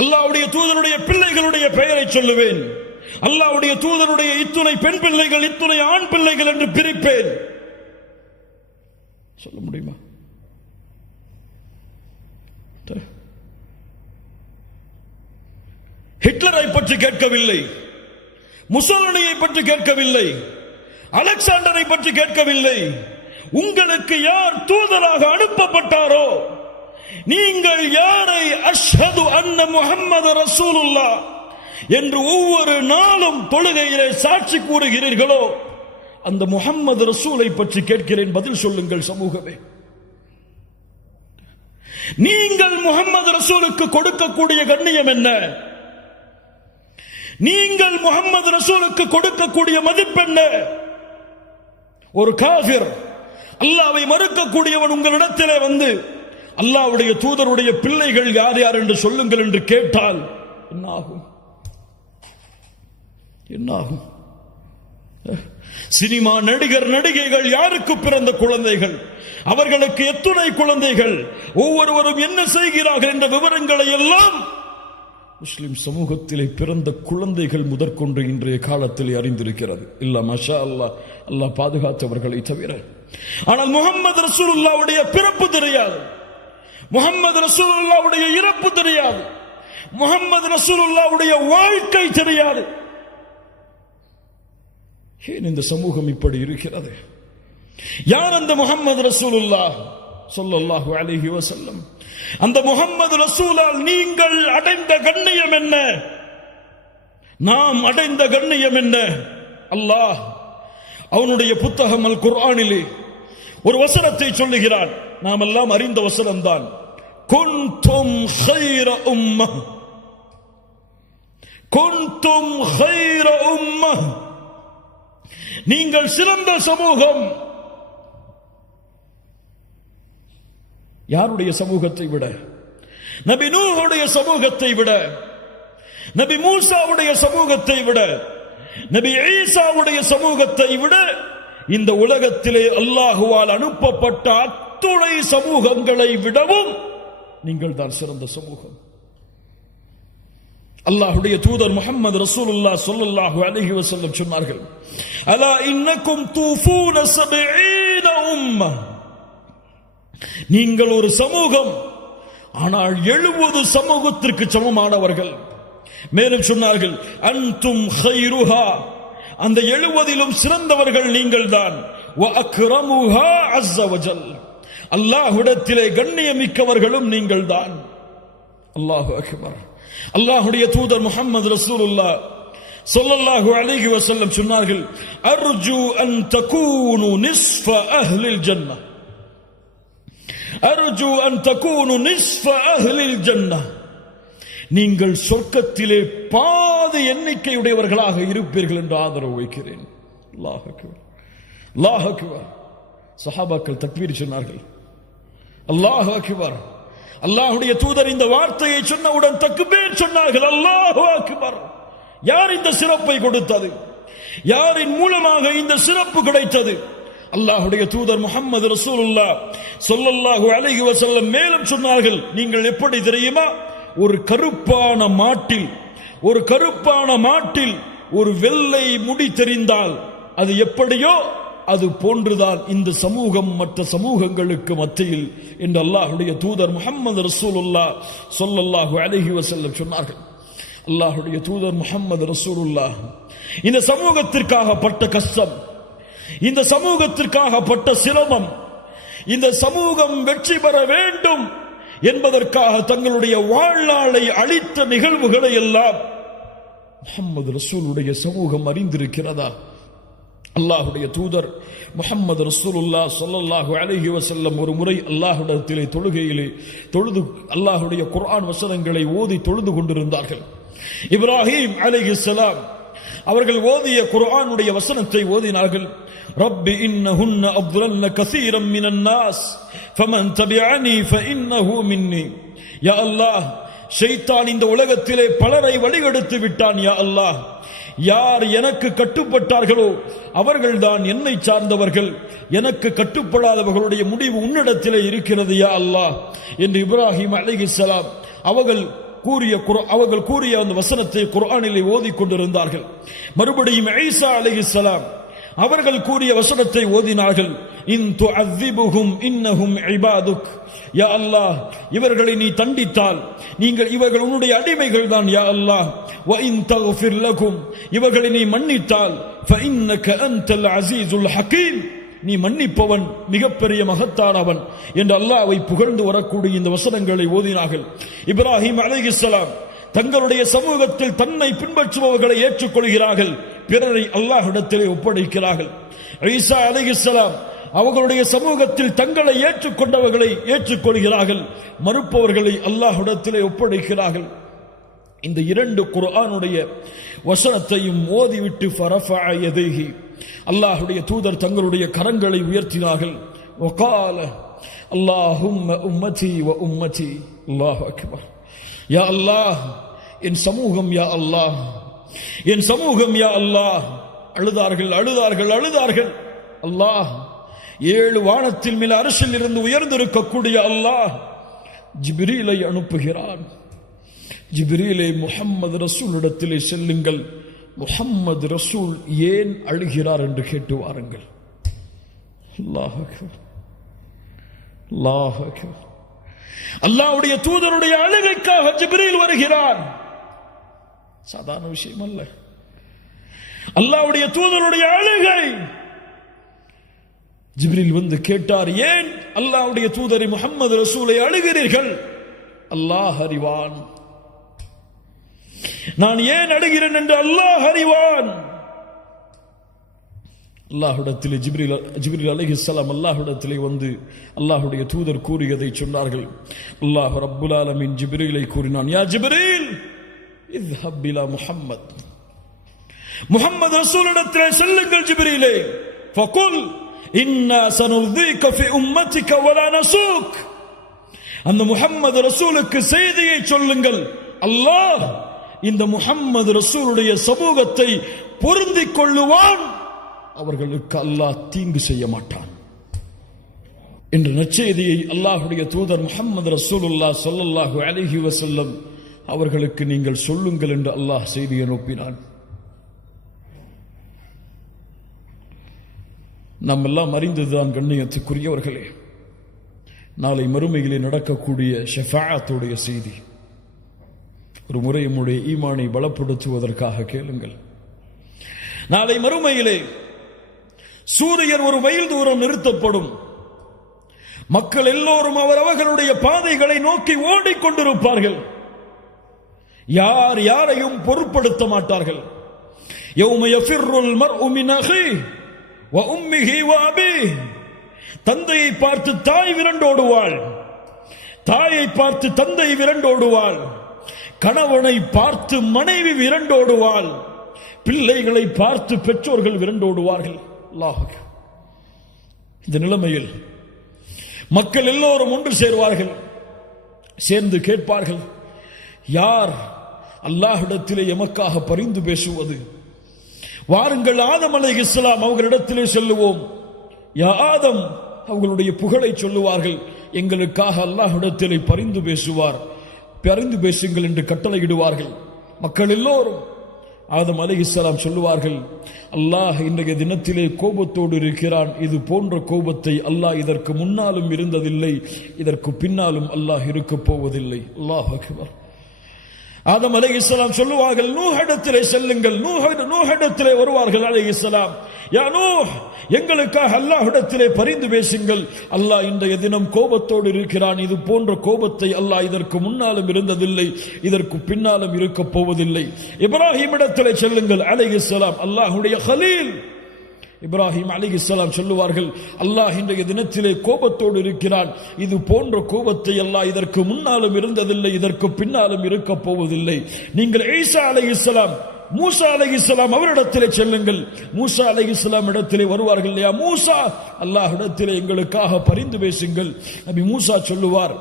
அல்லாஹ்வுடைய தூதருடைய பிள்ளைகளுடைய பெயரை சொல்லுவேன், அல்லாஹ்வுடைய தூதருடைய இத்துணை பெண் பிள்ளைகள் இத்துணை ஆண் பிள்ளைகள் என்று பிரிப்பேன். சொல்ல முடியுமா? ஹிட்லரை பற்றி கேட்கவில்லை, முசோலினியை பற்றி கேட்கவில்லை, அலெக்சாண்டரை பற்றி கேட்கவில்லை. உங்களுக்கு யார் தூதராக அனுப்பப்பட்டாரோ, நீங்கள் யாரை அஷ்ஹது அன்ன முஹம்மது ரசூலுல்லாஹ் என்று ஒவ்வொரு நாளும் தொழுகையிலே சாட்சி கூறுகிறீர்களோ அந்த முஹம்மது ரசூலை பற்றி கேட்கிறேன், பதில் சொல்லுங்கள் சமூகமே. நீங்கள் முஹம்மது ரசூலுக்கு கொடுக்கக்கூடிய கண்ணியம் என்ன? நீங்கள் முஹம்மது ரசூலுக்கு கொடுக்கக்கூடிய மதிப்பென்ன? ஒரு காஃபிர், அல்லாஹ்வை மறுக்கக்கூடியவன் உங்களிடத்திலே வந்து அல்லாஹ்வுடைய தூதருடைய பிள்ளைகள் யார் யார் என்று சொல்லுங்கள் என்று கேட்டால் என்ன ஆகும்? என்ன ஆகும்? சினிமா நடிகர் நடிகைகள் யாருக்கு பிறந்த குழந்தைகள், அவர்களுக்கு எத்துணை குழந்தைகள், ஒவ்வொருவரும் என்ன செய்கிறார்கள் என்ற விவரங்களை எல்லாம் முஸ்லிம் சமூகத்திலே பிறந்த குழந்தைகள் முதற்கொண்டு இன்றைய காலத்தில் அறிந்திருக்கிறது. இல்ல மாஷா அல்லாஹ், அல்லாஹ் பாதுகாத்தவர்களை தவிர. ஆனால் முஹம்மது ரசூலுல்லாஹ்வுடைய பிறப்பு தெரியாது, முஹம்மது ரசூலுல்லாஹ்வுடைய இறப்பு தெரியாது, முஹம்மது ரசூலுல்லாஹ்வுடைய வாழ்க்கை தெரியாது. ஏன் இந்த சமூகம் இப்படி இருக்கிறது? யார் அந்த முஹம்மது ரசூலுல்லாஹ் ஸல்லல்லாஹு அலைஹி வஸல்லம்? அந்த முஹம்மது ரசூலால் நீங்கள் அடைந்த கண்ணியம் என்ன? நாம் அடைந்த கண்ணியம் என்ன? அல்லாஹ் அவனுடைய புத்தகம் அல் குர்ஆனிலே ஒரு வசனத்தை சொல்லுகிறான். நாம் எல்லாம் அறிந்த வசனம்தான். குன்தும் கைர உம்மஹ், குன்தும் கைர உம்மஹ், நீங்கள் சிறந்த சமூகம். யாருடைய சமூகத்தை விட? நபி நூஹுடைய சமூகத்தை விட, நபி மூசாவுடைய சமூகத்தை விட, நபி ஈசாவுடைய சமூகத்தை விட, இந்த உலகத்திலே அல்லாஹுவால் அனுப்பப்பட்ட அத்துணை சமூகங்களை விடவும் நீங்கள் தான் சிறந்த சமூகம். அல்லாஹ்வுடைய தூதர் முஹம்மது ரசூலுல்லாஹ் ஸல்லல்லாஹு அலைஹி வஸல்லம் சொன்னார்கள், அலா இன்னக்கும் தூஃபூன 70 உம்ம, நீங்கள் ஒரு சமூகம், ஆனால் 70 சமூகத்திற்கு சமமானவர்கள். மேலும் சொன்னார்கள், அன்தும் கைருஹா, அந்த 70லும் சிறந்தவர்கள் நீங்கள் தான். வ அக்ரமுஹா அஸ்ஸ வஜல், அல்லாஹ்விடத்திலே கண்ணியமிக்கவர்களும் நீங்கள் தான். அல்லாஹு அக்பர். அல்லாஹ்வுடைய தூதர் முஹம்மது ரசூலுல்லாஹ் ஸல்லல்லாஹு அலைஹி வஸல்லம் சொன்னார்கள், அர்ஜு அன் தகூனு நிஸ்ஃப அஹ்லில் ஜன்னah, அர்ஜு அன் தகூனு நிஸ்ஃப அஹ்லில் ஜன்னah, நீங்கள் சொர்க்கத்திலே பாதி எண்ணிக்கையுடையவர்களாக இருப்பீர்கள் என்று ஆதரவு வைக்கிறேன். அல்லாஹ் அக்பர், அல்லாஹ் அக்பர். சஹாபாக்கள் தக்பீர் சொன்னார்கள். அல்லாஹ் அக்பர். அல்லாஹ்வுடைய தூதர் இந்த வார்த்தையை சொன்னவுடன் தக்பீர் சொன்னார்கள். அல்லாஹ் அக்பர். யார் இந்த சிறப்பை கொடுத்தது? யாரின் மூலமாக இந்த சிறப்பு கிடைத்தது? அல்லாஹ்வுடைய தூதர் முஹம்மது ரசூலுல்லாஹ் ஸல்லல்லாஹு அலைஹி வஸல்லம் மேலும் சொன்னார்கள், நீங்கள் எப்படி தெரியுமா? ஒரு கருப்பான மாட்டில் ஒரு வெள்ளை முடி தெரிந்தால் அது எப்படியோ அது போன்றுதான் இந்த சமூகம் மற்ற சமூகங்களுக்கு மத்தியில் என்று அல்லாஹ்வுடைய தூதர் முஹம்மது ரசூலுல்லாஹ் ஸல்லல்லாஹு அலைஹி வஸல்லம் சொன்னார்கள். அல்லாஹ்வுடைய தூதர் முஹம்மது ரசூலுல்லாஹ் இந்த சமூகத்திற்காக பட்ட கஷ்டம், இந்த சமூகத்திற்காக பட்ட சிரமம், இந்த சமூகம் வெற்றி பெற வேண்டும் என்பதற்காக தங்களுடைய வாழ்நாளை அளித்த நிகழ்வுகளை எல்லாம் முஹம்மது ரசூலுடைய சமூகம் அறிந்திருக்கிறதா? அல்லாஹ்வுடைய தூதர் முஹம்மது ரசூலுல்லாஹ் ஸல்லல்லாஹு அலைஹி வஸல்லம் ஒரு முறை அல்லாஹ்விடத்திலே தொழுகையிலே தொழுது அல்லாஹ்வுடைய குர்ஆன் வசனங்களை ஓதி தொழுது கொண்டிருந்தார்கள். இப்ராஹிம் அலைஹிஸ்ஸலாம் அவர்கள் ஓதிய குர்ஆனுடைய வசனத்தை ஓதினார்கள். ரப்பி இன்னஹுன்ன அضللن كثيرا من الناس فمن تبعني فانه مني. யா அல்லாஹ், ஷைத்தான் இந்த உலகத்திலே பலரை வழிகெடுத்து விட்டான். யா அல்லாஹ், யார் எனக்கு கட்டுப்பட்டார்களோ அவர்கள்தான் என்னை சார்ந்தவர்கள், எனக்கு கட்டுப்படாதவர்களுடைய முடிவு உன்னிடத்திலே இருக்கிறது யா அல்லாஹ் என்று இப்ராஹிம் அலைஹிஸ்ஸலாம் அவர்கள் கூறிய அந்த வசனத்தை குர்ஆனிலே ஓதிக்கொண்டிருந்தார்கள். மறுபடியும் ஈசா அலைஹிஸ்ஸலாம் அவர்கள் கூறிய வசனத்தை ஓதினார்கள். இன் துஅذிபுஹும் இன்னஹும் இபாதுக். யா அல்லாஹ், இவர்களை நீ தண்டித்தால் இவர்கள் உன்னுடைய அடிமைகள் தான் யா அல்லாஹ். வ இன் தக்ஃபிர் லகும், இவர்களை நீ மன்னித்தால் ஃபஇன்னக அன்தல் அஸீஸுல் ஹகீம், நீ மன்னிப்பவன், மிகப்பெரிய மகத்தானவன் என்று அல்லாஹ்வை புகழ்ந்து வரக்கூடிய இந்த வசனங்களை ஓதினார்கள். இப்ராஹிம் அலைஹிஸ்ஸலாம் தங்களுடைய சமூகத்தில் தன்னை பின்பற்றுபவர்களை ஏற்றுக்கொள்கிறார்கள், பிறரை அல்லாஹ்விடத்திலே ஒப்படைக்கிறார்கள். ஈசா அலைஹிஸ்ஸலாம் அவர்களுடைய சமூகத்தில் தங்களை ஏற்றுக்கொண்டவர்களை ஏற்றுக்கொள்கிறார்கள், மறுப்பவர்களை அல்லாஹ்விடத்திலே ஒப்படைக்கிறார்கள். இந்த இரண்டு குர்ஆனுடைய வசனத்தையும் ஓதிவிட்டு ஃபரஃபஅ யதைஹி, அல்லாஹ்வுடைய தூதர் தங்களுடைய கரங்களை உயர்த்தினார்கள். வகால அல்லாஹும்ம உம்மதி வ உம்மதி. அல்லாஹு அக்பர். யா அல்லாஹ், என் சமூகம் யா அல்லாஹ், என் சமூகம் யா அல்லாஹ். அழுதார்கள் அழுதார்கள் அழுதார்கள். அல்லாஹ், 7 வானத்தில் மேல் அர்ஷில் இருந்து உயர்ந்திருக்கக்கூடிய அல்லாஹ் ஜிப்ரீலை அனுப்புகிறான். ஜிப்ரீலே, முஹம்மது ரசூலிடத்திலே செல்லுங்கள், முஹம்மது ரசூல் ஏன் அழுகிறார் என்று கேட்டு வாருங்கள். அல்லாஹ் அக்பர், அல்லாஹ் அக்பர். அல்லாஹ்வுடைய தூதருடைய அழுகைக்காக ஜிப்ரீல் வருகிறார். சாதாரண விஷயம் அல்ல. அல்லாஹ்வுடைய தூதருடைய அழுகை. ஜிப்ரீல் வந்து கேட்டார், ஏன் அல்லாஹ்வுடைய தூதரை முஹம்மது ரசூலை அழுகிறீர்கள்? அல்லாஹ் அறிவான். நான் ஏன் அழுகிறேன் என்று அல்லாஹ் அறிவான். அல்லாஹ்விடத்திலே ஜிப்ரீல் அலைஹிஸ்ஸலாம் அல்லாஹ்விடத்திலே வந்து அல்லாஹ்வுடைய தூதர் கூறியதை சொன்னார்கள். அல்லாஹ் ரப்புல் ஆலமீன் ஜிப்ரீலை கூறினான், யா ஜிப்ரீல் இத்ஹப் இலா முஹம்மத், முஹம்மது ரசூலிடத்திலே செல்லுங்கள் ஜிப்ரீலே. ஃபகுல் இன்னா சனுர்தீக ஃபி உம்மத்திக வலா நஸூக், அந்த முஹம்மது ரசூலுக்கு செய்தியை சொல்லுங்கள், அல்லாஹ் இந்த முஹம்மது ரசூலுடைய சமூகத்தை பொருந்திக் கொள்ளுவான், அவர்களுக்கு அல்லாஹ் தீங்கு செய்ய மாட்டான் என்ற நற்செய்தியை அல்லாஹ்வுடைய தூதர் முஹம்மது ரசூலுல்லாஹ் ஸல்லல்லாஹு அலைஹி வஸல்லம் அவர்களுக்கு நீங்கள் சொல்லுங்கள் என்று அல்லாஹ் செய்தி அனுப்பினான். நாம் எல்லாம் அறிந்ததுதான் கண்ணியத்துக்குரியவர்களே, நாளை மறுமையிலே நடக்கக்கூடிய ஷஃபாஅத்துடைய செய்தி. ஒரு முறை நம்முடைய ஈமானை பலப்படுத்துவதற்காக கேளுங்கள். நாளை மறுமையிலே சூரியன் ஒரு மைல் தூரம் நிறுத்தப்படும். மக்கள் எல்லோரும் அவரவர்களுடைய பாதைகளை நோக்கி ஓடிக்கொண்டிருப்பார்கள். யார் யாரையும் பொருட்படுத்த மாட்டார்கள். யௌம யஃபிர்ருல் மர்உ மின் அஹீஹி வ உம்மிஹி வ அபீஹி, தந்தையை பார்த்து தாய் விரண்டோடுவாள், தாயை பார்த்து தந்தை விரண்டோடுவாள், கணவனை பார்த்து மனைவி விரண்டோடுவாள், பிள்ளைகளை பார்த்து பெற்றோர்கள் விரண்டோடுவார்கள். அல்லாஹ், இந்த நிலைமையில் மக்கள் எல்லோரும் ஒன்று சேர்வார்கள். சேர்ந்து கேட்பார்கள், யார் அல்லாஹ்விடத்திலே எமக்காக பரிந்து பேசுவது? வாருங்கள், ஆதம் அலைஹிஸ்ஸலாம் அவர்களிடத்திலே செல்லுவோம். யா ஆதம், அவர்களுடைய புகழை சொல்லுவார்கள். எங்களுக்காக அல்லாஹ்விடத்திலே பரிந்து பேசுவார், பரிந்து பேசுங்கள் என்று கட்டளையிடுவார்கள். மக்கள் எல்லோரும் ஆதம் அலைஹிஸ்ஸலாம் சொல்லுவார்கள், அல்லாஹ் இன்றைய தினத்திலே கோபத்தோடு இருக்கிறான். இது போன்ற கோபத்தை அல்லாஹ் இதற்கு முன்னாலும் இருந்ததில்லை, இதற்கு பின்னாலும் அல்லாஹ் இருக்கப் போவதில்லை. அல்லாஹ் அக்பர். ஆதம் அலைஹிஸ்ஸலாம் சொல்லுவார்கள், நூஹிடத்திலே செல்லுங்கள். நூஹிடத்திலே வருவார்கள் அலைஹிஸ்ஸலாம். யா நூஹ், எங்களுக்காக அல்லாஹ்விடத்திலே பரிந்து பேசுங்கள். அல்லாஹ் இன்றைய தினம் கோபத்தோடு இருக்கிறான். இது போன்ற கோபத்தை அல்லாஹ் இதற்கு முன்னாலும் இருந்ததில்லை, இதற்கு பின்னாலும் இருக்கப் போவதில்லை. இப்ராஹிம் இடத்திலே செல்லுங்கள் அலைஹிஸ்ஸலாம். அல்லாஹ்வுடைய கலீல் இப்ராஹிம் அலைஹிஸ்ஸலாம் சொல்லுவார்கள், அல்லாஹ் இன்றைய தினத்திலே கோபத்தோடு இருக்கிறான். இது போன்ற கோபத்தை அல்லாஹ் இதற்கு முன்னாலும் இருந்ததில்லை, இதற்கு பின்னாலும் இருக்கப் போவதில்லை. நீங்கள் ஈசா அலைஹிஸ்ஸலாம், மூசா அலைஹிஸ்ஸலாம் அவரிடத்திலே செல்லுங்கள். மூசா அலைஹிஸ்ஸலாம் இடத்திலே வருவார்கள். யா மூசா, அல்லாஹ்விடத்திலே எங்களுக்காக பரிந்து பேசுங்கள். நபி மூசா சொல்லுவார்,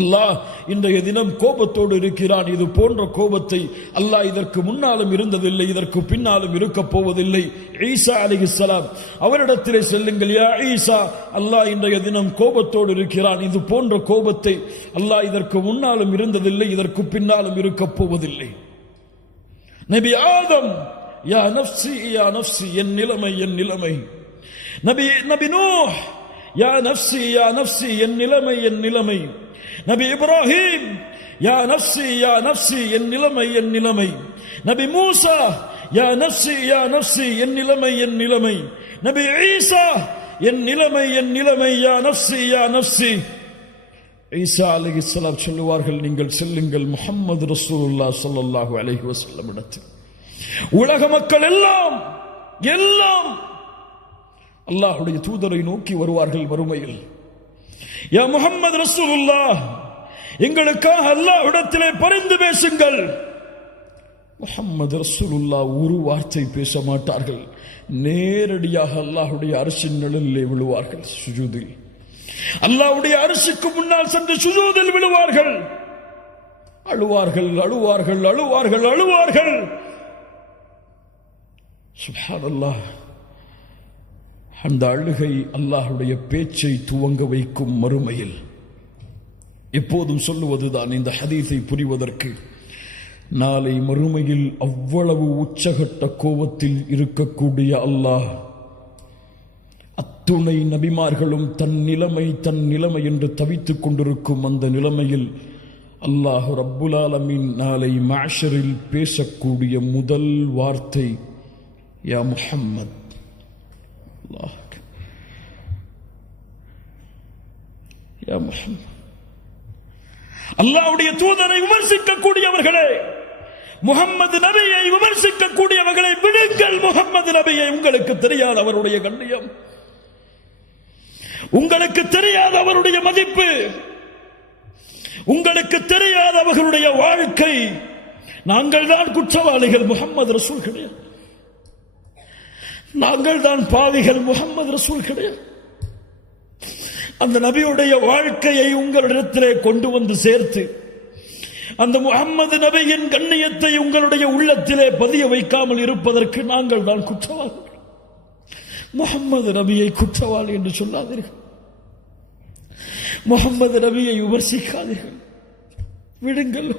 அல்லாஹ் இன்றைய தினம் கோபத்தோடு இருக்கிறான். இது போன்ற கோபத்தை அல்லாஹ் இதற்கு முன்னாலும் இருந்ததில்லை, இதற்கு பின்னாலும் இருக்கப் போவதில்லை. ஈசா அலைஹிஸ்ஸலாம் அவரிடத்திலே செல்லுங்கள். யா ஈசா, அல்லாஹ் இன்றைய தினம் கோபத்தோடு இருக்கிறான். இது போன்ற கோபத்தை அல்லாஹ் இதற்கு முன்னாலும் இருந்ததில்லை, இதற்கு பின்னாலும் இருக்கப் போவதில்லை. நபி ஆதம், யா நஃப்ஸி யா நஃப்ஸி, என் நிலைமை என் நிலைமை. நபி நூஹ், யா நஃப்ஸி யா நஃப்ஸி, என் நிலைமை என் நிலைமை. நபி இப்ராஹிம், யா நஃப்ஸி யா நஃப்ஸி, என் நிலைமை என் நிலைமை. நபி மூசா, யா நஃப்ஸி யா நஃப்ஸி, என் நிலைமை என் நிலைமை. நபி ஈசா, என் நிலைமை என் நிலைமை. யா நஃப்ஸி யா நஃப்ஸி. ஈசா அலைஹிஸ்ஸலாம் சொல்லுவார்கள், நீங்கள் செல்லுங்கள் முஹம்மது ரசூலுல்லாஹ் ஸல்லல்லாஹு அலைஹி வஸல்லம் இடத்தில். உலக மக்கள் எல்லாம் அல்லாஹ்வுடைய தூதரை நோக்கி வருவார்கள் மறுமையில். யா முஹம்மது ரசூலுல்லாஹ், எங்களுக்காக அல்லாஹ்விடத்திலே பரிந்து பேசுங்கள். முஹம்மது ரசூலுல்லாஹ் ஒரு வார்த்தை பேச மாட்டார்கள். நேரடியாக அல்லாஹ்வுடைய அர்ஷின் நிழலிலே விழுவார்கள். சுஜூதில் அல்லாஹ்வுடைய அர்ஷுக்கு முன்னால் சென்று சுஜூதில் விழுவார்கள். அழுவார்கள் அழுவார்கள் அழுவார்கள் அழுவார்கள். சுப்ஹானல்லாஹ். அந்த அழுகை அல்லாஹ்வுடைய பேச்சை துவங்க வைக்கும் மறுமையில். எப்போதும் சொல்லுவதுதான் இந்த ஹதீஸை புரிவதற்கு, நாளை மறுமையில் அவ்வளவு உச்சகட்ட கோபத்தில் இருக்கக்கூடிய அல்லாஹ் அத்துணை நபிமார்களும் தன் நிலைமை என்று தவித்துக் கொண்டிருக்கும் அந்த நிலைமையில் அல்லாஹ் ரப்புல் ஆலமீன் நாளை மஹ்ஷரில் பேசக்கூடிய முதல் வார்த்தை யா முஹம்மத். அல்லாஹ் யா முஹம்மத். அல்லாஹ்வுடைய தூதரை விமர்சிக்கக்கூடியவர்களே, முஹம்மது நபியை விமர்சிக்கக்கூடியவர்களை விடுங்கள். முஹம்மது நபியை உங்களுக்கு தெரியாத அவருடைய கண்ணியம், உங்களுக்கு தெரியாத அவருடைய மதிப்பு, உங்களுக்கு தெரியாத அவர்களுடைய வாழ்க்கை. நாங்கள் தான் குற்றவாளிகள், முஹம்மது ரசூல் கிடையாது. நாங்கள் தான் பாவிகள், முஹம்மது ரசூல் கிடையாது. அந்த நபியுடைய வாழ்க்கையை உங்களிடத்திலே கொண்டு வந்து சேர்த்து அந்த முஹம்மது நபியின் கண்ணியத்தை உங்களுடைய உள்ளத்திலே பதிய வைக்காமல் இருப்பதற்கு நாங்கள் தான் குற்றவாளிகள். முஹம்மது நபியை குற்றவாளி என்று சொல்லாதீர்கள். முஹம்மது நபியை விமர்சிக்காதீர்கள், விடுங்கள்.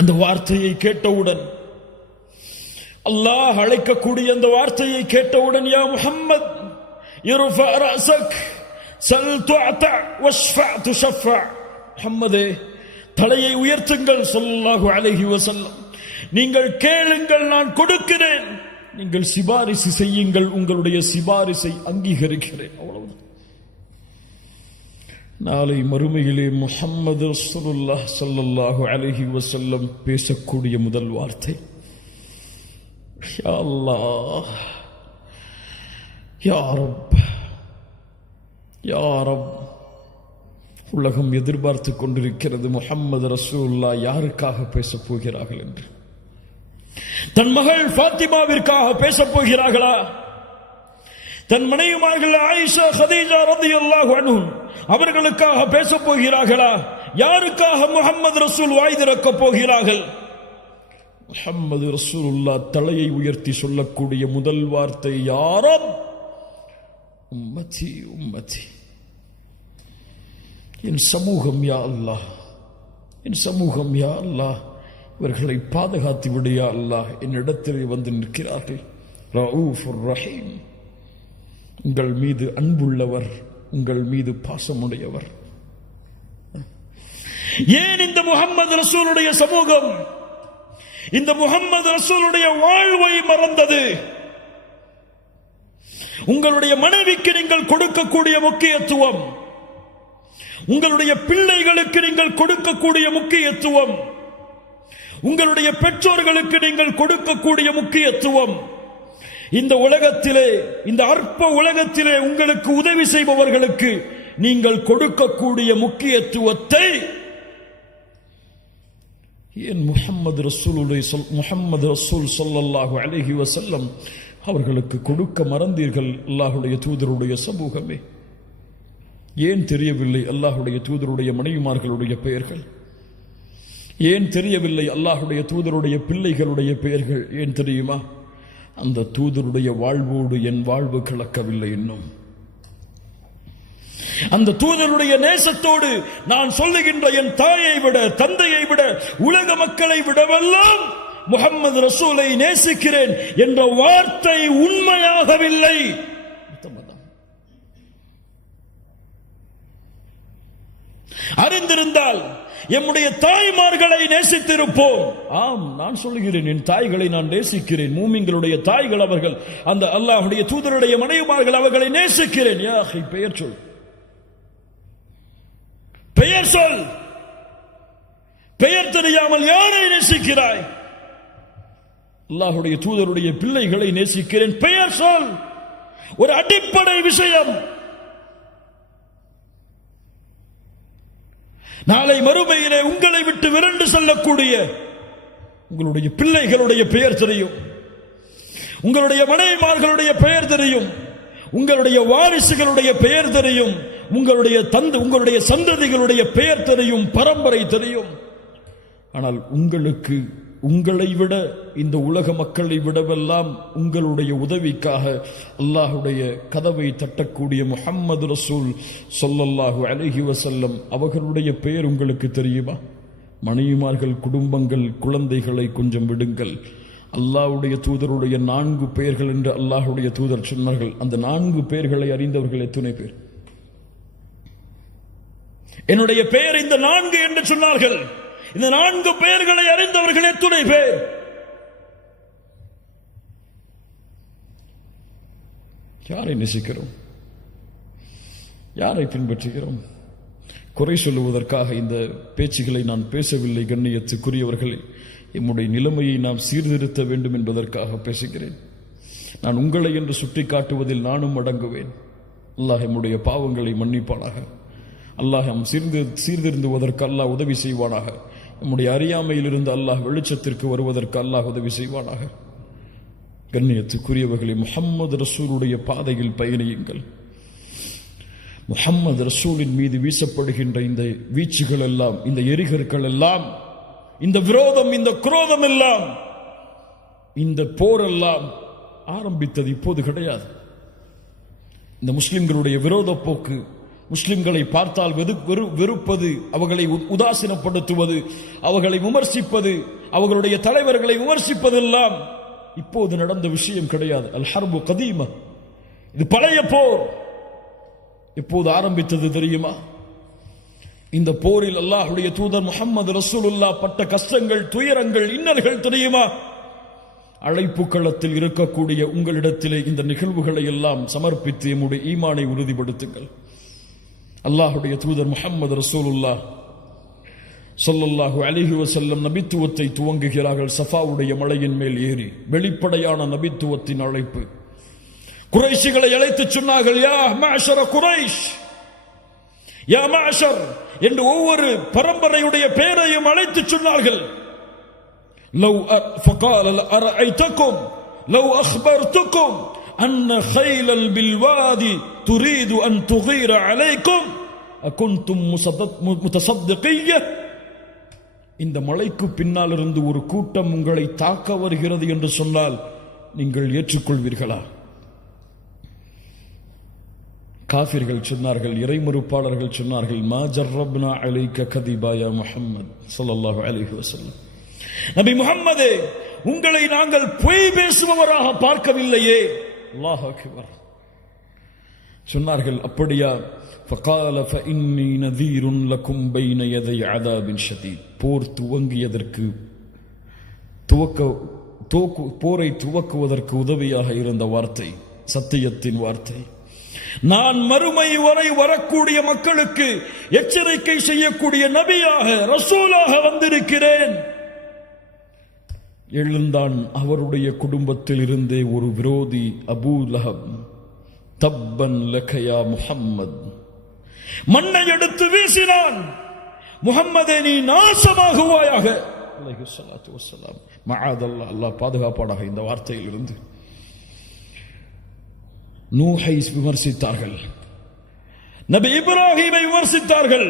அந்த வார்த்தையை கேட்டவுடன், அல்லாஹ் அழைக்கக்கூடிய அந்த வார்த்தையை கேட்டவுடன், யா முஹம்மத் இர்ஃபா ரஅஸக் சல் துஅத வஷ்ஃபா துஷஃபா. முஹம்மதே, தலையை உயர்த்துங்கள் ஸல்லல்லாஹு அலைஹி வஸல்லம். நீங்கள் கேளுங்கள், நான் கொடுக்கிறேன். நீங்கள் சிபாரிசு செய்யுங்கள், உங்களுடைய சிபாரிசை அங்கீகரிக்கிறேன். அவ்வளவுதான். நாளை மறுமையிலே முஹம்மது ரசூலுல்லாஹ் ஸல்லல்லாஹு அலைஹி வஸல்லம் பேசக்கூடிய முதல் வார்த்தை யா அல்லாஹ், யா ரப், யா ரப். உலகம் எதிர்பார்த்துக் கொண்டிருக்கிறது முஹம்மது ரசூலுல்லாஹ் யாருக்காக பேசப் போகிறார்கள் என்று. தன் மகள் ஃபாத்திமாவிற்காக பேசப் போகிறார்களா? தன் மனைவிமார்கள் ஆயிஷா, கதீஜா ரலியல்லாஹு அன்ஹும் அவர்களுக்காக பேசப் போகிறார்களா? யாருக்காக முஹம்மது ரசூல் வாய் திறக்கப் போகிறார்கள்? முஹம்மது ரசூலுல்லாஹ் தலையை உயர்த்தி சொல்லக்கூடிய முதல் வார்த்தை யா ரப், உம்மதி உம்மதி. என் சமூகம் யா அல்லாஹ், என் சமூகம் யா அல்லாஹ், இவர்களை பாதுகாத்து விடு யா அல்லாஹ். என்னிடத்தில் வந்து நிற்கிறார்கள். ரഊஃபுர் ரஹீம், உங்கள் மீது அன்புள்ளவர், உங்கள் மீது பாசமுடையவர். ஏன் இந்த முஹம்மது ரசூலுடைய சமூகம் இந்த முஹம்மது ரசூலுடைய வாழ்வை மறந்தது? உங்களுடைய மனைவிக்கு நீங்கள் கொடுக்கக்கூடிய முக்கியத்துவம், உங்களுடைய பிள்ளைகளுக்கு நீங்கள் கொடுக்கக்கூடிய முக்கியத்துவம், உங்களுடைய பெற்றோர்களுக்கு நீங்கள் கொடுக்கக்கூடிய முக்கியத்துவம், இந்த உலகத்திலே, இந்த அற்ப உலகத்திலே உங்களுக்கு உதவி செய்பவர்களுக்கு நீங்கள் கொடுக்கக்கூடிய முக்கியத்துவத்தை ஏன் முஹம்மது ரசூல் ஸல்லல்லாஹு அலைஹி வஸல்லம் அவர்களுக்கு கொடுக்க மறந்தீர்கள்? அல்லாஹ்வுடைய தூதருடைய சமூகமே, ஏன் தெரியவில்லை அல்லாஹ்வுடைய தூதருடைய மனைவிமார்களுடைய பெயர்கள்? ஏன் தெரியவில்லை அல்லாஹ்வுடைய தூதருடைய பிள்ளைகளுடைய பெயர்கள்? ஏன் தெரியுமா? அந்த தூதருடைய வாழ்வோடு என் வாழ்வு கலக்கவில்லை இன்னும். அந்த தூதருடைய நேசத்தோடு நான் சொல்லுகின்ற என் தாயை விட, தந்தையை விட, உலக மக்களை விடவெல்லாம் முஹம்மது ரசூலை நேசிக்கிறேன் என்ற வார்த்தை உண்மையாகவில்லை. அறிந்திருந்தால் எம்முடைய தாய்மார்களை நேசித்திருப்போம். ஆம், நான் சொல்லுகிறேன், என் தாய்களை நான் நேசிக்கிறேன். மூமின்களுடைய தாய்கள் அவர்கள், அந்த அல்லாஹ்வுடைய தூதருடைய மனைவிமார்கள் அவர்களை நேசிக்கிறேன். யா அஹி, பெயர் சொல், பெயர் சொல். பெயர் தெரியாமல் யாரை நேசிக்கிறாய்? அல்லாஹ்வுடைய தூதருடைய பிள்ளைகளை நேசிக்கிறேன், பெயர் சொல். ஒரு அடிப்படை விஷயம். நாளை மறுமையிலே உங்களை விட்டு விரண்டு செல்லக்கூடிய உங்களுடைய பிள்ளைகளுடைய பெயர் தெரியும், உங்களுடைய மனைவிமார்களுடைய பெயர் தெரியும், உங்களுடைய வாரிசுகளுடைய பெயர் தெரியும், உங்களுடைய சந்ததிகளுடைய பெயர் தெரியும், பரம்பரை தெரியும். ஆனால் உங்களுக்கு உங்களை விட இந்த உலக மக்களை விடவெல்லாம் உங்களுடைய உதவிக்காக அல்லாஹுடைய கதவை தட்டக்கூடிய முஹம்மது ரசூல் ஸல்லல்லாஹு அலைஹி வஸல்லம் அவர்களுடைய பெயர் உங்களுக்கு தெரியுமா? மனைவிமார்கள், குடும்பங்கள், குழந்தைகளை கொஞ்சம் விடுங்கள். அல்லாஹ்வுடைய தூதருடைய 4 பெயர்கள் என்று அல்லாஹ்வுடைய தூதர் சொன்னார்கள். அந்த 4 பெயர்களை அறிந்தவர்கள் எத்தனை பேர்? என்னுடைய பெயர் இந்த 4 என்று சொன்னார்கள். இந்த 4 பெயர்களை அறிந்தவர்கள் எத்தனை பேர்? யாரை நேசிக்கிறோம்? யாரை பின்பற்றுகிறோம்? குறை சொல்லுவதற்காக இந்த பேச்சுகளை நான் பேசவில்லை. கண்ணியத்துக்குரியவர்களே, எம்முடைய நிலைமையை நாம் சீர்திருத்த வேண்டும் என்பதற்காக பேசுகிறேன். நான் உங்களை என்று சுட்டி காட்டுவதில் நானும் அடங்குவேன். அல்லாஹ் எம்முடைய பாவங்களை மன்னிப்பானாக. அல்லாஹ் சீர்திருந்துவதற்கு அல்லாஹ் உதவி செய்வானாக. நம்முடைய அறியாமையிலிருந்து அல்லாஹ் வெளிச்சத்திற்கு வருவதற்கு அல்லாஹ் உதவி செய்வானாக. கண்ணியத்துக்குரியவர்களே, முஹம்மது ரசூலுடைய பாதையில் பயணியுங்கள். முஹம்மது ரசூலின் மீது வீசப்படுகின்ற இந்த வீச்சுகள் எல்லாம், இந்த எரிகற்கள் எல்லாம், இந்த விரோதம், இந்த குரோதம் எல்லாம், இந்த போரெல்லாம் ஆரம்பித்தது இப்போது கிடையாது. இந்த முஸ்லிம்களுடைய விரோத போக்கு, முஸ்லிம்களை பார்த்தால் வெறுப்பது, அவர்களை உதாசீனப்படுத்துவது, அவர்களை விமர்சிப்பது, அவர்களுடைய தலைவர்களை விமர்சிப்பதெல்லாம் இப்போது நடந்த விஷயம் கிடையாது. அல் ஹர்பு கதீமா, இது பழைய போர். எப்போது ஆரம்பித்தது தெரியுமா? இந்த போரில் அல்லாஹ்வுடைய தூதர் முஹம்மது ரசூலுல்லாஹ் பட்ட கஷ்டங்கள், துயரங்கள், இன்னல்கள் தெரியுமா? அழைப்பு களத்தில் இருக்கக்கூடிய உங்களிடத்திலே இந்த நிகழ்வுகளை எல்லாம் சமர்ப்பித்து நம்முடைய ஈமானை உறுதிப்படுத்துங்கள். அல்லாஹ்வுடைய தூதர் முஹம்மது ரசூலுல்லாஹ் ஸல்லல்லாஹு அலைஹி வஸல்லம் நபித்துவத்தை துவங்குகிறார்கள். சஃபாவுடைய மலையின் மேல் ஏறி வெளிப்படையான நபித்துவத்தின் அழைப்பு. குறைஷிகளை அழைத்து சொன்னார்கள், யா மஅஷர குரைஷ், யா மஅஷர் என்று ஒவ்வொரு பரம்பரையுடைய பெயரையும் அழைத்து சொன்னார்கள். லவ் ஃபகால அரஐதகும் லவ் அக்பர்துகும் அன்ன கைலல் பில்வாதி துரீது அன் துகீர அலைக்கும் அகுன்தும் முத்தஸத்திகிய்ய. இந்த மலைக்கு பின்னால் இருந்து ஒரு கூட்டம் உங்களை தாக்க வருகிறது என்று சொன்னால் நீங்கள் ஏற்றுக்கொள்வீர்களா? காஃபிர்கள் சொன்னார்கள், இறைமறுப்பாளர்கள் சொன்னார்கள், மா ஜர்ரப்னா அலைக கதிபா யா முஹம்மத் ஸல்லல்லாஹு அலைஹி வஸல்லம். நபி முஹம்மதே, உங்களை நாங்கள் பொய் பேசுபவராக பார்க்கவில்லையே. அல்லாஹ் அக்பர். சொன்னார்கள், அப்படியா? ஃபகால ஃபஇன்னி நதீருன் லகும் பைன யதை அதாபின் ஷதீத். போர் துவங்கியதற்கு போரை துவக்குவதற்கு உதவியாக இருந்த வார்த்தை, சத்தியத்தின் வார்த்தை. நான் மறுமை வரை வரக்கூடிய மக்களுக்கு எச்சரிக்கை செய்யக்கூடிய நபியாக, ரசூலாக வந்திருக்கிறேன். எழுந்தான் அவருடைய குடும்பத்தில் இருந்தே ஒரு விரோதி, அபூ லஹப். தப்பன் லகயா முஹம்மத். மண்ணை எடுத்து வீசினான். முஹம்மதே, நீ நாசமாகுவாயாக. அலைஹிஸ்ஸலாத்து வஸ்ஸலாம். மஆதல்லாஹ், அல்லாஹ் பாதுகாப்பானாக இந்த வார்த்தையில் இருந்து. நூஹை விமர்சித்தார்கள், நபி இப்ராஹீமை விமர்சித்தார்கள்,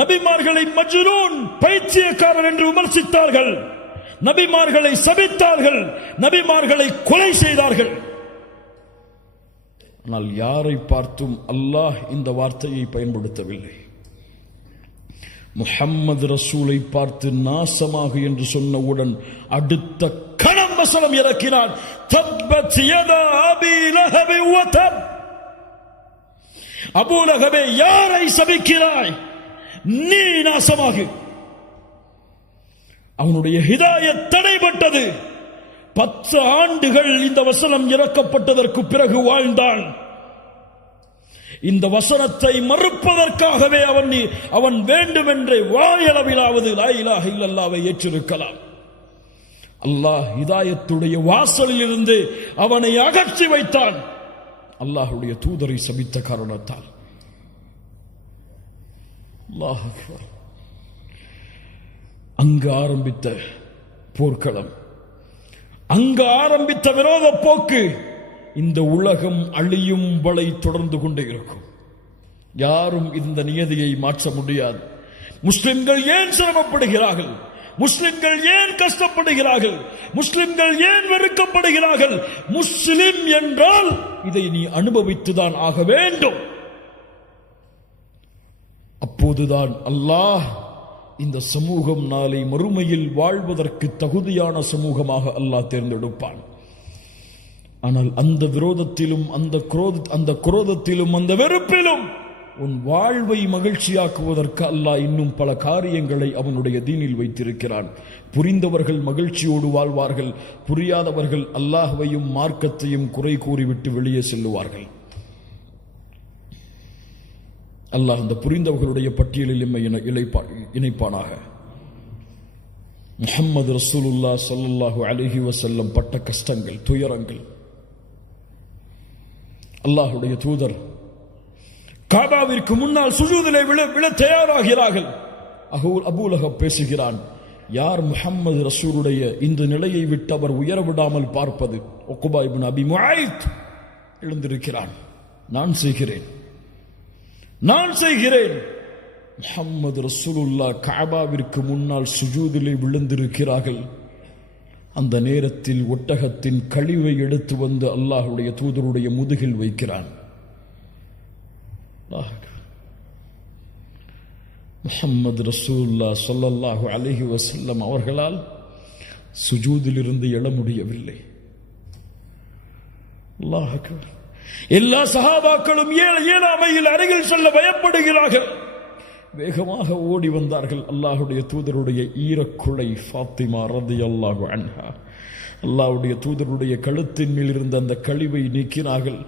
நபிமார்களை மஜ்னூன், பைத்தியக்காரர் என்று விமர்சித்தார்கள், நபிமார்களை சபித்தார்கள், நபிமார்களை கொலை செய்தார்கள். ஆனால் யாரை பார்த்தும் அல்லாஹ் இந்த வார்த்தையை பயன்படுத்தவில்லை. முஹம்மது ரசூலை பார்த்து நாசமாக என்று சொன்னவுடன் அடுத்த கணம் வசனம் இறக்கினான், தப்பத் யதா அபீ லஹப் வ தப். அபூ லஹபே, யாரை சபிக்கிறாய்? நீ நாசமாகு. அவனுடைய ஹிதாயத் தடைபட்டது. 10 ஆண்டுகள் இந்த வசனம் இறக்கப்பட்டதற்கு பிறகு வாழ்ந்தான். இந்த வசனத்தை மறுப்பதற்காகவே அவன் வேண்டுமென்றே வாயளவிலாவது லா இலாஹ இல்லல்லாஹ்வை ஏற்றிருக்கலாம். அல்லாஹ் ஹிதாயத்துடைய வாசலில் இருந்து அவனை அகற்றி வைத்தான். அல்லாஹ்வுடைய தூதரை சபித்த காரணத்தால். அல்லாஹ் அக்பர். அங்கு ஆரம்பித்த போர்க்களம், அங்கு ஆரம்பித்த விரோத போக்கு இந்த உலகம் அழியும் வரை தொடர்ந்து கொண்டே இருக்கும். யாரும் இந்த நியதியை மாற்ற முடியாது. முஸ்லிம்கள் ஏன் சிரமப்படுகிறார்கள்? முஸ்லிம்கள் ஏன் கஷ்டப்படுகிறார்கள், முஸ்லிம்கள் ஏன் வெறுக்கப்படுகிறார்கள்? முஸ்லிம் என்றால் இதை நீ அனுபவித்துதான் ஆக வேண்டும். அப்போதுதான் அல்லாஹ் இந்த சமூகம் நாளை மறுமையில் வாழ்வதற்கு தகுதியான சமூகமாக அல்லாஹ் தேர்ந்தெடுப்பான். ஆனால் அந்த விரோதத்திலும் அந்த குரோதத்திலும் அந்த வெறுப்பிலும் உன் வாழ்வை மகிழ்ச்சியாக்குவதற்கு அல்லாஹ் இன்னும் பல காரியங்களை அவனுடைய தீனில் வைத்திருக்கிறான். புரிந்தவர்கள் மகிழ்ச்சியோடு வாழ்வார்கள், புரியாதவர்கள் அல்லாஹ்வையும் மார்க்கத்தையும் குறை கூறிவிட்டு வெளியே செல்லுவார்கள். அல்லாஹ் அந்த புரிந்தவர்களுடைய பட்டியலில் எம்மை இணைப்பானாக. முஹம்மது ரசூலுல்லாஹ் ஸல்லல்லாஹு அலைஹி வஸல்லம் பட்ட கஷ்டங்கள், துயரங்கள். அல்லாஹ்வுடைய தூதர் காபாவிற்கு முன்னால் சுஜூதிலே விழ தயாராகிறார்கள். அபூ லஹப் பேசுகிறான், யார் முஹம்மது ரசூலுடைய இந்த நிலையை விட்டு அவர் உயர விடாமல் பார்ப்பது? உக்பா இப்னு அபி முஆய்த் எழுந்திருக்கிறான், நான் செய்கிறேன். முஹம்மது ரசூலுல்லாஹ் காபாவிற்கு முன்னால் சுஜூதிலே விழுந்திருக்கிறார்கள். அந்த நேரத்தில் ஒட்டகத்தின் கழிவை எடுத்து வந்து அல்லாஹ்வுடைய தூதருடைய முதுகில் வைக்கிறான். முஹம்மது ரசூலுல்லாஹ் ஸல்லல்லாஹு அலைஹி வஸல்லம் அவர்களால் சுஜூதிலிருந்து எழ முடியவில்லை. அல்லாஹ் அக்பர். எல்லா சஹாபாக்களும் ஏழாமையில் அருகில் செல்ல பயப்படுகிறார்கள். வேகமாக ஓடி வந்தார்கள். அல்லாஹ்வுடைய தூதருடைய ஈரக்குலை ஃபாத்திமா ரலியல்லாஹு அன்ஹா அல்லாஹ்வுடைய தூதருடைய கழுத்தின் மேல் இருந்த அந்த கழிவை நீக்கினார்கள்.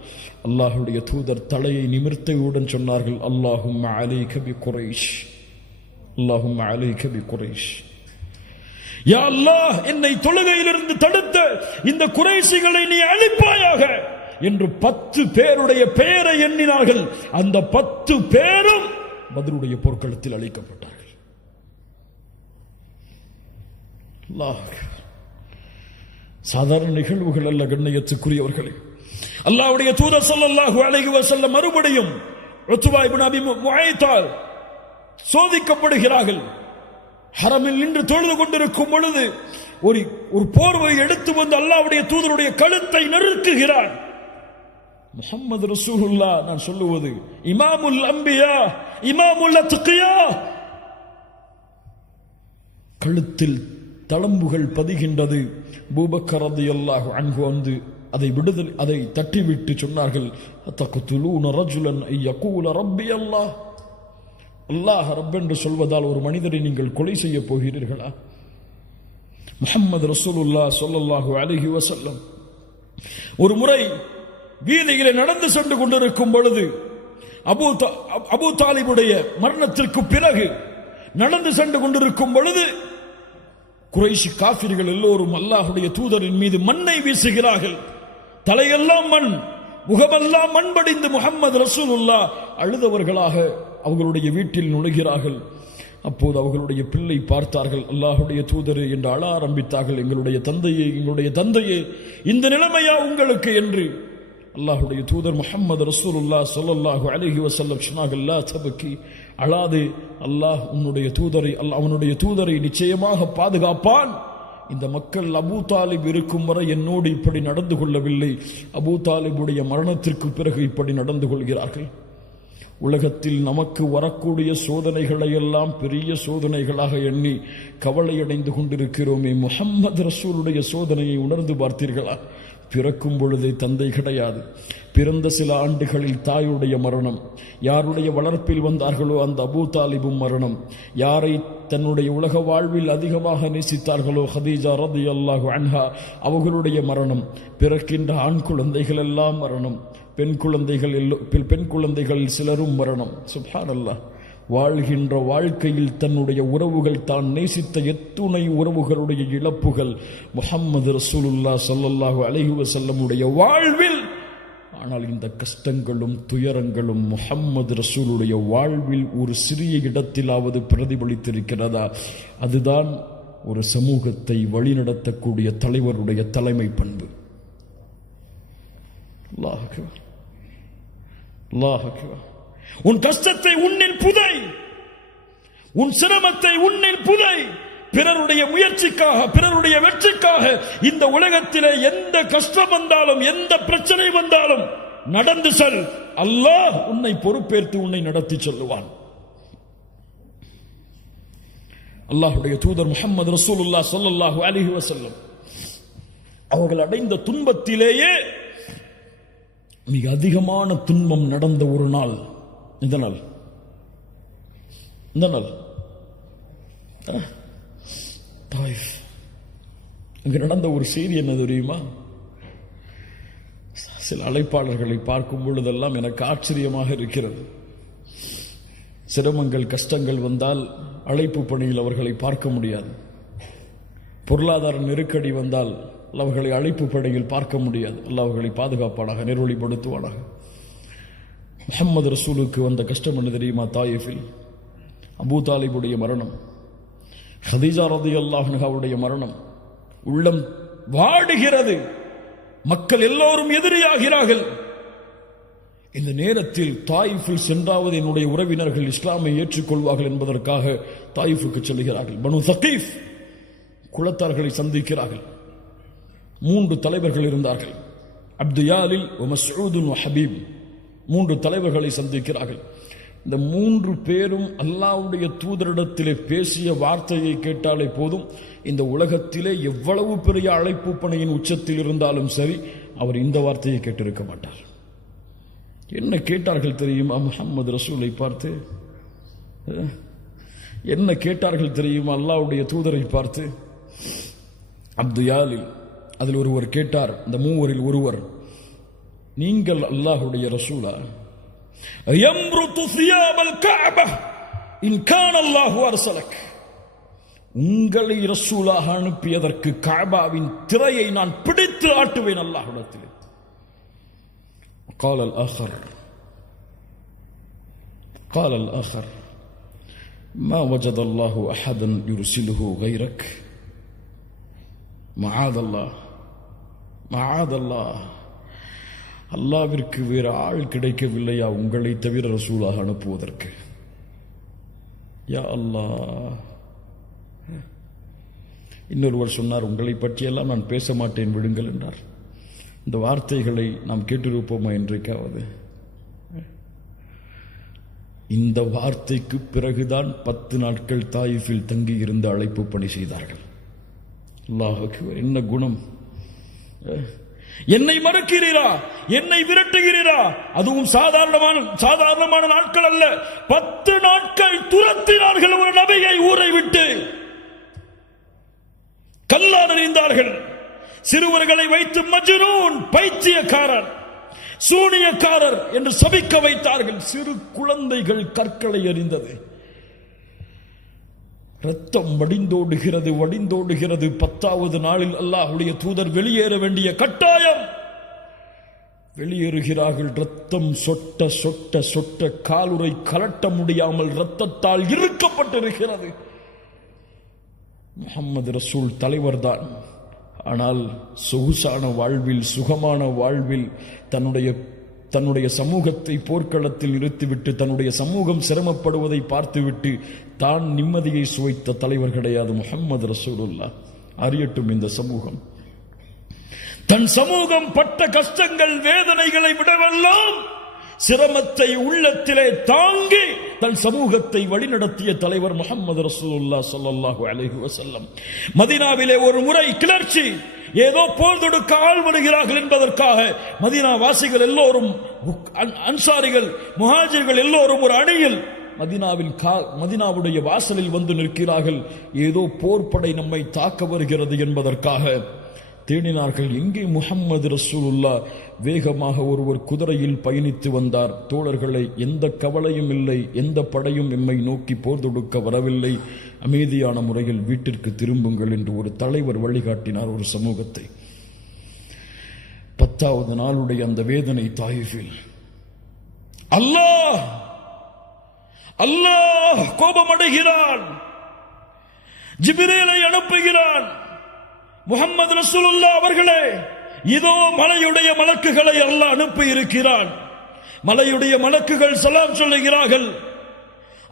அல்லாஹ்வுடைய தூதர் தலையை நிமிர்த்தியவுடன் சொன்னார்கள், அல்லாஹும்ம அலைக பி குரைஷ், அல்லாஹும்ம அலைக பி குரைஷ். யா அல்லாஹ், என்னை தொழுகையிலிருந்து தடுத்த இந்த குறைஷிகளை நீ அழிப்பாயாக என்று 10 பேருடைய பெயரை எண்ணினார்கள். அந்த 10 பேரும் பத்ருடைய போர்க்களத்தில் அழிக்கப்பட்டார்கள். சாதாரண நிகழ்வுகள் அல்ல கண்ணியத்துக்குரியவர்களே. அல்லாஹ்வுடைய தூதர் ஸல்லல்லாஹு அலைஹி வஸல்லம் மறுபடியும் உத்பா இப்னு அபி முஆய்த்தால் சோதிக்கப்படுகிறார்கள். ஹரமில் நின்று தொழுது கொண்டிருக்கும் பொழுது ஒரு போர்வை எடுத்து வந்து அல்லாஹ்வுடைய தூதருடைய கழுத்தை நெருக்குகிறான். முஹம்மது ரசூலுல்லாஹ், நான் சொல்லுவது இமாமுல் அம்பியா, இமாமுல் அத்கியா, கழுத்தில் தளம்புகள் பதிகின்றது. அபூபக்கர் ரலியல்லாஹு அன்ஹு வந்து அதை தட்டிவிட்டு சொன்னார்கள், தக்துலூன ரஜுலன் யகூல ரப்பி அல்லாஹ், அல்லாஹ் ரப் என்று சொல்வதால் ஒரு மனிதரை நீங்கள் கொலை செய்ய போகிறீர்களா? முஹம்மது ரசூலுல்லாஹ் ஸல்லல்லாஹு அலைஹி வஸல்லம் ஒரு முறை வீதியிலே நடந்து சென்று கொண்டிருக்கும் பொழுது, அபூ தாலிபுடைய மரணத்திற்கு பிறகு நடந்து சென்று கொண்டிருக்கும் பொழுது, குறைஷி காஃபிர்கள் எல்லோரும் அல்லாஹ்வுடைய தூதரின் மீது மண்ணை வீசுகிறார்கள். தலையெல்லாம் மண், முகமெல்லாம் மண்படிந்து முஹம்மது ரசூலுல்லாஹ் அழுதவர்களாக அவர்களுடைய வீட்டில் நுழைகிறார்கள். அப்போது அவர்களுடைய பிள்ளை பார்த்தார்கள், அல்லாஹ்வுடைய தூதரே என்று அழ ஆரம்பித்தார்கள். எங்களுடைய தந்தையே, இந்த நிலைமையா உங்களுக்கு என்று. அல்லாஹ்வுடைய தூதர் முஹம்மது ரசூலுல்லாஹ் ஸல்லல்லாஹு அலைஹி வஸல்லம் சொன்னார்கள், லா தபகி, அழாதே, அல்லாஹ் அவனுடைய தூதரை நிச்சயமாக பாதுகாப்பான். இந்த மக்கள் அபூ தாலிப் இருக்கும் வரை என்னோடு இப்படி நடந்து கொள்ளவில்லை, அபூ தாலிபுடைய மரணத்திற்கு பிறகு இப்படி நடந்து கொள்கிறார்கள். உலகத்தில் நமக்கு வரக்கூடிய சோதனைகளை எல்லாம் பெரிய சோதனைகளாக எண்ணி கவலையடைந்து கொண்டிருக்கிறோமே, முஹம்மது ரசூலுடைய சோதனையை உணர்ந்து பார்த்தீர்களா? பிறக்கும் பொழுதே தந்தை கிடையாது, பிறந்த சில ஆண்டுகளில் தாயுடைய மரணம், யாருடைய வளர்ப்பில் வந்தார்களோ அந்த அபூ தாலிபும் மரணம், யாரை தன்னுடைய உலக வாழ்வில் அதிகமாக நேசித்தார்களோ ஹதீஜா ரலியல்லாஹு அன்ஹா அவர்களுடைய மரணம், பிறக்கின்ற ஆண் குழந்தைகள் எல்லாம் மரணம், பெண் குழந்தைகள் சிலரும் மரணம். சுப்ஹானல்லாஹ். வாழ்கின்ற வாழ்க்கையில் தன்னுடைய உறவுகள், தான் நேசித்த எத்துணை உறவுகளுடைய இழப்புகள் முஹம்மது ரசூலுல்லாஹ் ஸல்லல்லாஹு அலைஹி வஸல்லமுடைய வாழ்வில். ஆனால் இந்த கஷ்டங்களும் துயரங்களும் முஹம்மது ரசூலுடைய வாழ்வில் ஒரு சிறிய இடத்திலாவது பிரதிபலித்திருக்கிறதா? அதுதான் ஒரு சமூகத்தை வழிநடத்தக்கூடிய தலைவருடைய தலைமை பண்பு. அல்லாஹ் அக்பர், அல்லாஹ் அக்பர். உன் கஷ்டத்தை உன்னில் புதை, உன் சிரமத்தை உன்னில் புதை. பிறருடைய முயற்சிக்காக, பிறருடைய வெற்றிக்காக இந்த உலகத்திலே எந்த கஷ்டம் வந்தாலும், எந்த பிரச்சனை வந்தாலும் நடந்து செல். அல்லாஹ் உன்னை பொறுப்பேற்று உன்னை நடத்தி செல்லுவான். அல்லாஹ்வுடைய தூதர் முஹம்மது ரசூலுல்லாஹ் ஸல்லல்லாஹு அலைஹி வஸல்லம் அவர்கள் அடைந்த துன்பத்திலேயே மிக அதிகமான துன்பம் நடந்த ஒரு நாள் இந்த நாள். தாயிஃப் அங்க நடந்த ஒரு செய்தி என்ன தெரியுமா? சில அழைப்பாளர்களை பார்க்கும் பொழுதெல்லாம் எனக்கு ஆச்சரியமாக இருக்கிறது. சிரமங்கள், கஷ்டங்கள் வந்தால் அழைப்பு பணியில் அவர்களை பார்க்க முடியாது. பொருளாதார நெருக்கடி வந்தால் அவர்களை அழைப்பு பணியில் பார்க்க முடியாது. அல்லாஹ் அவர்களை பாதுகாப்பானாக, நெருவழிப்படுத்துவானாக. முஹம்மது ரசூலுக்கு வந்த கஷ்டம் என்ன தெரியுமா? தாயிஃபில் அபூ தாலிபுடைய மரணம், ஹதீஜா ரலியல்லாஹு அன்ஹாவுடைய மரணம். உள்ளம் வாடுகிறது. மக்கள் எல்லோரும் எதிரியாகிறார்கள். இந்த நேரத்தில் தாயிஃபில் சென்றாவது என்னுடைய உறவினர்கள் இஸ்லாமை ஏற்றுக்கொள்வார்கள் என்பதற்காக தாயிஃபுக்கு செல்கிறார்கள். பனு தகீஃப் குலத்தார்களை சந்திக்கிறார்கள். 3 தலைவர்கள் இருந்தார்கள். அப்துயாலில், மஸ்ஊத், ஹபீப். 3 தலைவர்களை சந்திக்கிறார்கள். இந்த 3 பேரும் அல்லாஹ்வுடைய தூதரிடத்திலே பேசிய வார்த்தையை கேட்டாலே போதும், இந்த உலகத்திலே எவ்வளவு பெரிய அழைப்பு பணியின் உச்சத்தில் இருந்தாலும் சரி, அவர் இந்த வார்த்தையை கேட்டிருக்க மாட்டார். என்ன கேட்டார்கள் தெரியுமா? முஹம்மது ரசூலை பார்த்து என்ன கேட்டார்கள் தெரியுமா? அல்லாஹ்வுடைய தூதரை பார்த்து. அப்துயாலில் அதில் ஒருவர் கேட்டார், இந்த 3 ஒருவர், நீங்கள் அல்லாஹ்வுடைய ரசூலா? யம்ருது சியாபல் கஅபா இன் கான அல்லாஹு அர்ஸலக். உங்களை ரசூலாக அனுப்பியதற்கு கஅபாவின் திரையை நான் பிடித்து ஆட்டுவேன் அல்லாஹ்விடத்தில். قال الآخر ما وجد الله أحدا يرسله غيرك معاذ الله. அல்லாஹ்விற்கு வேறு ஆள் கிடைக்கவில்லையா உங்களை தவிர ரசூலாக அனுப்புவதற்கு? யா அல்லாஹ். இன்னொருவர் சொன்னார், உங்களை பற்றியெல்லாம் நான் பேச மாட்டேன், விடுங்கள் என்றார். இந்த வார்த்தைகளை நாம் கேட்டிருப்போமா என்றைக்காவது? இந்த வார்த்தைக்கு பிறகுதான் 10 நாட்கள் தாயிஃபில் தங்கி இருந்து அழைப்பு பணி செய்தார்கள். அல்லாஹ் அக்பர். என்ன குணம்! என்னை மறுக்கிறீரா, என்னை விரட்டுகிறீரா? அதுவும் சாதாரணமான நாட்கள் அல்ல. 10 நாட்கள் துரத்தினார்கள் ஒரு நபியை ஊரை விட்டு. கல்லால் எறிந்தார்கள். சிறுவர்களை வைத்து மஜ்னூன், பைத்தியக்காரர், சூனியக்காரர் என்று சபிக்க வைத்தார்கள். சிறு குழந்தைகள் கற்களை எறிந்தது. ரத்தம் வடிந்தோடுகிறது. 10வது நாளில் அல்லாஹ்வுடைய தூதர் வெளியேற வேண்டிய கட்டாயம். வெளியேறுகிறார்கள். ரத்தம் சொட்ட சொட்ட சொட்ட காலுறை கலட்ட முடியாமல் ரத்தத்தால் இறுக்கப்பட்டிருக்கிறது. முஹம்மது ரசூல் தலைவர் தான். ஆனால் சொகுசான வாழ்வில், சுகமான வாழ்வில் தன்னுடைய சமூகத்தை போர்க்களத்தில் நிறுத்திவிட்டு, தன்னுடைய சமூகம் சிரமப்படுவதை பார்த்துவிட்டு தான் நிம்மதியை சுவைத்த தலைவர் கிடையாது முஹம்மது ரசூலுல்லாஹ். அறியட்டும் இந்த சமூகம். தன் சமூகம் பட்ட கஷ்டங்கள், வேதனைகளை விடவெல்லாம் சிரமத்தை உள்ளத்திலே தாங்கி தன் சமூகத்தை வழிநடத்திய தலைவர் முஹம்மது ரசூலுல்லாஹ் ஸல்லல்லாஹு அலைஹி வஸல்லம். மதீனாவிலே ஒரு முறை கிளர்ச்சி, ஏதோ போர் தொடுக்க ஆள் வருகிறார்கள் என்பதற்காக மதீனா வாசிகள் எல்லோரும், அன்சாரிகள், முஹாஜிர்கள் எல்லோரும் ஒரு அணியில் மதீனாவுடைய வாசலில் வந்து நிற்கிறார்கள். ஏதோ போர்ப்படை நம்மை தாக்க வருகிறது என்பதற்காக தேடினார்கள். எங்கே முஹம்மது ரசூலுல்லாஹ்? வேகமாக ஒருவர் குதிரையில் பயணித்து வந்தார். தோழர்களை, எந்த கவலையும் இல்லை, எந்த படையும் எம்மை நோக்கி போர் தொடுக்க வரவில்லை, அமைதியான முறையில் வீட்டிற்கு திரும்புங்கள் என்று ஒரு தலைவர் வழிகாட்டினார் ஒரு சமூகத்தை. 10வது நாளுடைய அந்த வேதனை தாயிஃபில். அல்லாஹ் கோபமடைகிறான். ஜிப்ரீலை அனுப்புகிறான். முஹம்மது ரசூலுல்லாஹ் அவர்களே, இதோ மலையுடைய மலக்குகளை அல்லாஹ் அனுப்பி இருக்கிறான். மலையுடைய மலக்குகள் சலாம் சொல்லுகிறார்கள்.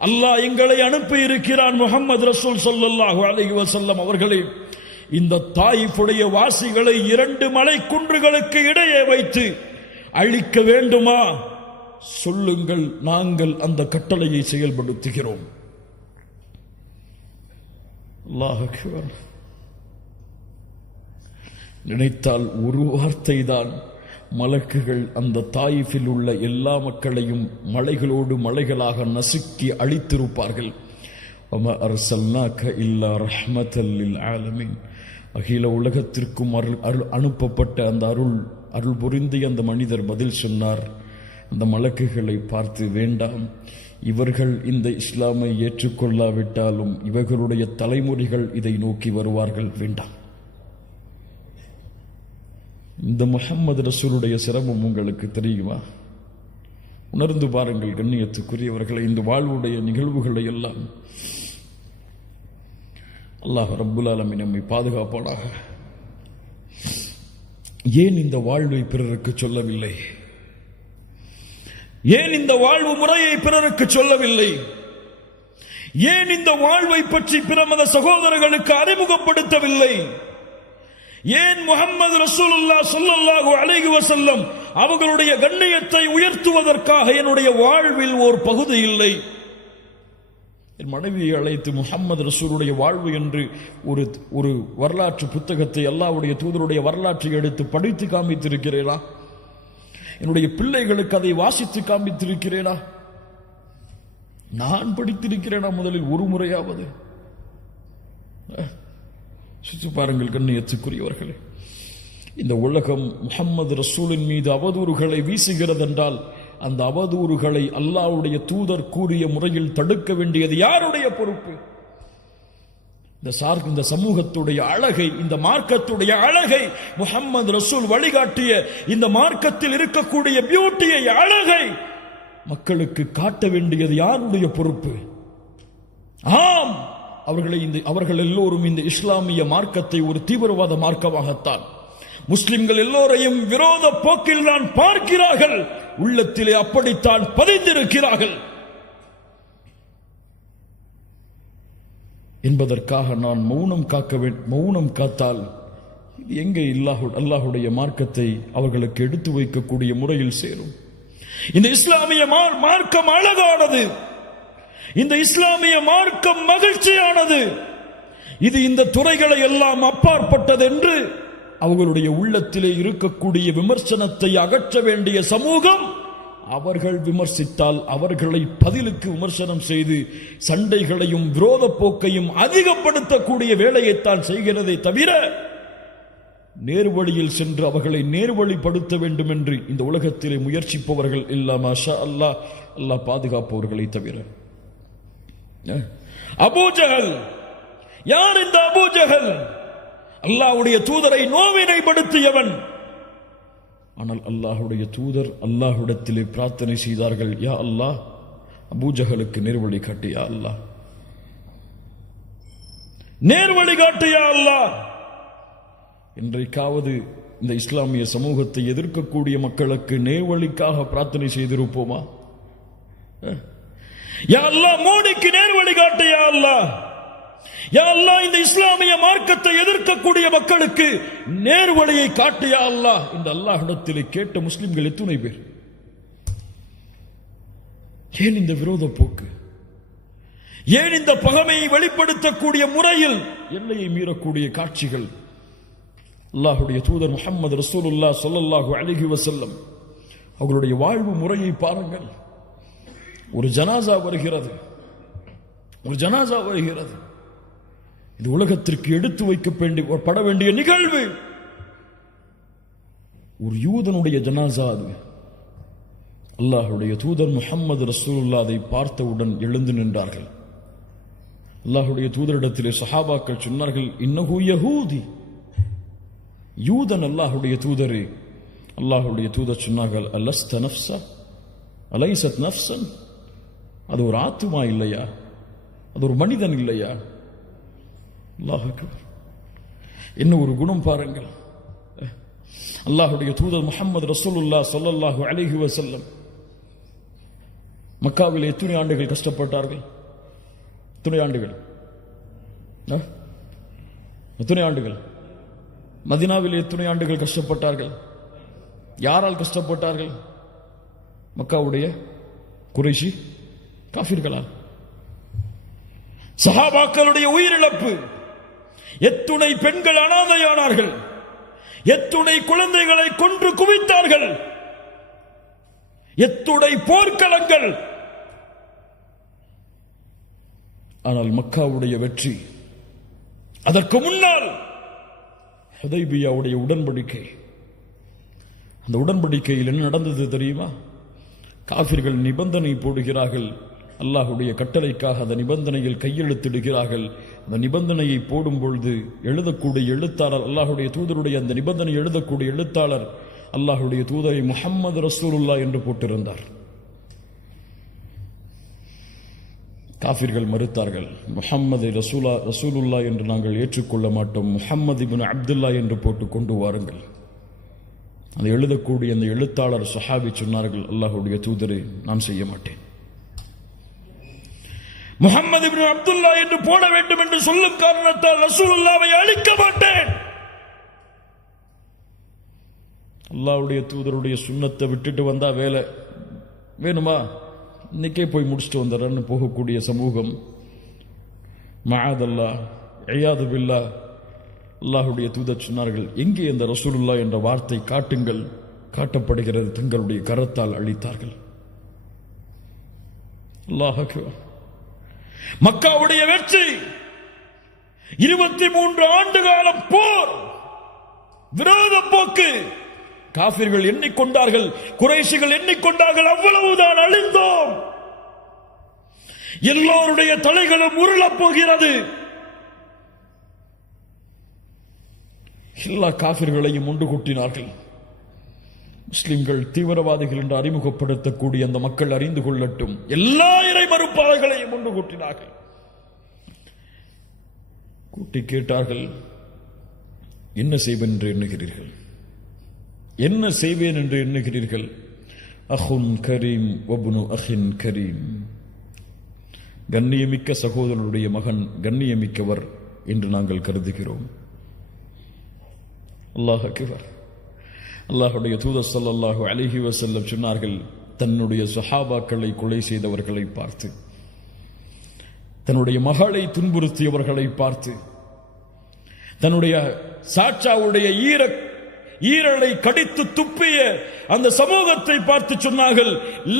அல்லாஹ் எங்களை அனுப்பி இருக்கிறான் முஹம்மது ரசூல் ஸல்லல்லாஹு அலைஹி வஸல்லம் அவர்களே. இந்த தாயிஃபுடைய வாசிகளை 2 மலை குன்றுகளுக்கு இடையே வைத்து அழிக்க வேண்டுமா? சொல்லுங்கள், நாங்கள் அந்த கட்டளையை செயல்படுத்துகிறோம். அல்லாஹ் அக்பர். நினைத்தால் ஒரு வார்த்தை தான் மலக்குகள் அந்த தாயிஃபில் உள்ள எல்லா மக்களையும் மலைகளோடு மலைகளாக நசுக்கி அழித்திருப்பார்கள். வமா அர்சல்னாக இல்லா ரஹ்மத்தல் லில் ஆலமீன். அகில உலகத்திற்கும் அனுப்பப்பட்ட அந்த அருள் புரிந்திய அந்த மனிதர் பதில் சொன்னார். அந்த மலக்குகளை பார்த்து, வேண்டாம், இவர்கள் இந்த இஸ்லாமை ஏற்றுக்கொள்ளாவிட்டாலும் இவர்களுடைய தலைமுறைகள் இதை நோக்கி வருவார்கள், வேண்டாம். இந்த முஹம்மது ரசூலுடைய சிரமம் உங்களுக்கு தெரியுமா? உணர்ந்து பாருங்கள் கண்ணியத்துக்குரியவர்களை. இந்த வாழ்வுடைய நிகழ்வுகளை எல்லாம் அல்லாஹ் ரப்புல் ஆலமீன் நம்மை பாதுகாப்பானாக. ஏன் இந்த வாழ்வை பிறருக்கு சொல்லவில்லை? ஏன் இந்த வாழ்வு முறையை பிறருக்கு சொல்லவில்லை? ஏன் இந்த வாழ்வை பற்றி பிற மத சகோதரர்களுக்கு அறிமுகப்படுத்தவில்லை? ஏன் முஹம்மது ரசூலுல்லாஹ் ஸல்லல்லாஹு அலைஹி வஸல்லம் அவர்களுடைய கண்ணியத்தை உயர்த்துவதற்காக என்னுடைய வாழ்வில் ஒரு பகுதி இல்லை? என் மனைவியை அழைத்து முஹம்மது ரசூலுடைய வாழ்வு என்று ஒரு வரலாற்று புத்தகத்தை, அல்லாஹ்வுடைய தூதருடைய வரலாற்றை எடுத்து படித்து காண்பித்திருக்கிறேனா? என்னுடைய பிள்ளைகளுக்கு அதை வாசித்து காண்பித்திருக்கிறேனா? நான் படித்திருக்கிறேனா முதலில் ஒரு முறையாவது? சுற்றி பாருங்கள் கண்ணியத்துக்குரியவர்களே. இந்த உலகம் முஹம்மது ரசூலின் மீது அவதூறுகளை வீசுகிறது என்றால் அந்த அவதூறுகளை அல்லாஹ்வுடைய தூதர் கூறிய முறையில் தடுக்க வேண்டியது யாருடைய பொறுப்பு? இந்த சமூகத்துடைய அழகை, இந்த மார்க்கத்துடைய அழகை, முஹம்மது ரசூல் வழிகாட்டிய இந்த மார்க்கத்தில் இருக்கக்கூடிய பியூட்டியை, அழகை மக்களுக்கு காட்ட வேண்டியது யாருடைய பொறுப்பு? ஆம், அவர்கள் எல்லோரும் இந்த இஸ்லாமிய மார்க்கத்தை ஒரு தீவிரவாத மார்க்கமாகத்தான், முஸ்லிம்கள் எல்லோரையும் விரோத போக்கில் தான் பார்க்கிறார்கள், உள்ளத்திலே அப்படித்தான் பதிந்திருக்கிறார்கள் என்பதற்காக நான் மௌனம் காத்தால் இது எங்கே அல்லாஹுடைய மார்க்கத்தை அவர்களுக்கு எடுத்து வைக்கக்கூடிய முறையில் சேரும்? இந்த இஸ்லாமிய மார்க்கம் அழகானது, இந்த இஸ்லாமிய மார்க்கம் மகிழ்ச்சியானது, இது இந்த துறைகளை எல்லாம் அப்பாற்பட்டது என்று அவர்களுடைய உள்ளத்திலே இருக்கக்கூடிய விமர்சனத்தை அகற்ற வேண்டிய சமூகம், அவர்கள் விமர்சித்தால் அவர்களை பதிலுக்கு விமர்சனம் செய்து சண்டைகளையும் விரோத போக்கையும் அதிகப்படுத்தக்கூடிய வேலையைத்தான் செய்கிறதை தவிர நேர்வழியில் சென்று அவர்களை நேர்வழிப்படுத்த வேண்டும் என்று இந்த உலகத்திலே முயற்சிப்பவர்கள் இல்ல. மாஷா அல்லாஹ், அல்லாஹ் பாதுகாப்பவர்களை தவிர. அபூஜஹல் யார்? இந்த அபூஜஹல் அல்லாஹ்வுடைய தூதரை நோவினைப்படுத்தியவன். ஆனால் அல்லாஹ்வுடைய தூதர் அல்லாஹ்விடத்திலே பிரார்த்தனை செய்தார்கள், யா அல்லாஹ், அபூஜஹலுக்கு நேர்வழி காட்டு, யா அல்லாஹ், நேர்வழி காட்டு, யா அல்லாஹ். இன்றைக்காவது இந்த இஸ்லாமிய சமூகத்தை எதிர்க்கக்கூடிய மக்களுக்கு நேர்வழிக்காக பிரார்த்தனை செய்திருப்போமா? யா அல்லாஹ், மோடிக்கு நேர்வழி காட்டு, யா அல்லாஹ், யா அல்லாஹ், இந்த இஸ்லாமிய மார்க்கத்தை எதிர்க்கக்கூடிய மக்களுக்கு நேர்வழியை காட்டு, யா அல்லாஹ் இந்த அல்லாஹ்விடத்திலே கேட்ட முஸ்லிம்கள் எத்தனை பேர்? ஏன் இந்த விரோத போக்கு? ஏன் இந்த பகைமையை வெளிப்படுத்தக்கூடிய முறையில் எல்லையை மீறக்கூடிய காட்சிகள்? அல்லாஹ்வுடைய தூதர் முஹம்மது ரசூலுல்லாஹ் ஸல்லல்லாஹு அலைஹி வஸல்லம் அவர்களுடைய வாழ்வு முறையை பாருங்கள். ஒரு ஜனாசா வருகிறது, இது உலகத்திற்கு எடுத்து வைக்கப்பட வேண்டிய நிகழ்வு. ஒரு யூதனுடைய ஜனாசா அது. அல்லாஹ்வுடைய தூதர் முஹம்மது ரசூலுல்லாஹ் அதை பார்த்தவுடன் எழுந்து நின்றார்கள். அல்லாஹ்வுடைய தூதரிடத்திலே சஹாபாக்கள் சொன்னார்கள், இன்னஹு யஹூதி, யூதன் அல்லாஹ்வுடைய தூதரே. அல்லாஹ்வுடைய தூதர் சொன்னார்கள், அலஸ்த நஃப்ஸ அலைஸத் நஃப்ஸன், அது ஒரு ஆத்துமா இல்லையா? அது ஒரு மனிதன் இல்லையா? அல்லாஹ் அக்பர். என்ன ஒரு குணம் பாருங்கள். அல்லாஹ்வுடைய தூதர் முஹம்மது ரசூலுல்லாஹ் ஸல்லல்லாஹு அலைஹி வஸல்லம் மக்காவில் எத்தனை ஆண்டுகள் கஷ்டப்பட்டார்கள்? எத்தனை ஆண்டுகள்? எத்தனை ஆண்டுகள்? மதீனாவில் எத்தனை ஆண்டுகள் கஷ்டப்பட்டார்கள்? யாரால் கஷ்டப்பட்டார்கள்? மக்காவுடைய குறைஷி காஃபிர்களால். சஹாபாக்களுடைய உயிரிழப்பு, எத்துணை பெண்கள் அனாதையானார்கள், எத்துணை குழந்தைகளை கொன்று குவித்தார்கள், எத்துணை போர்க்களங்கள். ஆனால் மக்காவுடைய வெற்றி. அதற்கு முன்னால் ஹுதைபியாவுடைய உடன்படிக்கை. அந்த உடன்படிக்கையில் என்ன நடந்தது தெரியுமா? காஃபிர்கள் நிபந்தனை போடுகிறார்கள், அல்லாஹுடைய கட்டளைக்காக அந்த நிபந்தனையில் கையெழுத்திடுகிறார்கள். அந்த நிபந்தனையை போடும் பொழுது எழுதக்கூடிய எழுத்தாளர், அல்லாஹுடைய தூதருடைய அந்த நிபந்தனை எழுதக்கூடிய எழுத்தாளர் அல்லாஹுடைய தூதரை முஹம்மது ரசூலுல்லாஹ் என்று போட்டிருந்தார். காஃபிர்கள் மறுத்தார்கள், முஹம்மது ரசூலுல்லாஹ் என்று நாங்கள் ஏற்றுக்கொள்ள மாட்டோம், முஹம்மது இப்னு அப்துல்லா என்று போட்டு கொண்டு வாருங்கள். அதை எழுதக்கூடிய அந்த எழுத்தாளர் சஹாபி சொன்னார்கள், அல்லாஹுடைய தூதரை நான் செய்ய மாட்டேன், முஹம்மது இப்னு அப்துல்லா என்று போட வேண்டும் என்று சொல்லும் காரணத்தால் ரசூலுல்லாஹ்வை அழிக்க மாட்டேன். அல்லாஹ்வுடைய தூதருடைய சுன்னத்தை விட்டுட்டு வந்தா வேலை வேணுமா, இன்னைக்கே போய் முடிச்சுட்டு வந்துடுறேன்னு போகக்கூடிய சமூகம். மஆதல்லாஹ், இயாது பில்லாஹ். அல்லாஹுடைய தூதர் சொன்னார்கள், எங்கே அந்த ரசூலுல்லாஹ் என்ற வார்த்தை காட்டுங்கள். காட்டப்படுகிறது, தங்களுடைய கரத்தால் அழித்தார்கள். அல்லாஹ் அக்பர். மக்காவுடைய வெற்றி, 23 ஆண்டு காலம் போர், விரோத போக்கு. காஃபிர்கள் எண்ணிக்கொண்டார்கள், குறைஷிகள் எண்ணிக்கொண்டார்கள், அவ்வளவுதான், அழிந்தோம், எல்லோருடைய தலைகளும் உருளப் போகிறது. எல்லா காஃபிர்களையும் ஒன்று கூட்டினார்கள். முஸ்லிம்கள் தீவிரவாதிகள் என்று அறிமுகப்படுத்தக்கூடிய அந்த மக்கள் அறிந்து கொள்ளட்டும், எல்லா இறை மறுப்பாளர்களையும் ஒன்று கூட்டினார்கள். கூட்டி கேட்டார்கள், என்ன செய்வேன் என்று எண்ணுகிறீர்கள்? என்ன செய்வேன் என்று எண்ணுகிறீர்கள்? அஹுன் கரீம் வப்னு அஹின் கரீம், கண்ணியமிக்க சகோதரனுடைய மகன் கண்ணியமிக்கவர் என்று நாங்கள் கருதுகிறோம். அல்லாஹ் அக்பர். அல்லாஹுடைய தூதர் ஸல்லல்லாஹு அலைஹி வஸல்லம் சொன்னார்கள், தன்னுடைய சஹாபாக்களை கொலை செய்தவர்களை பார்த்து, தன்னுடைய மகளை துன்புறுத்தியவர்களை பார்த்து, தன்னுடைய சாட்சாவுடைய ஈரலை கடித்து துப்பிய அந்த சமூகத்தை பார்த்து சொன்னார்கள்,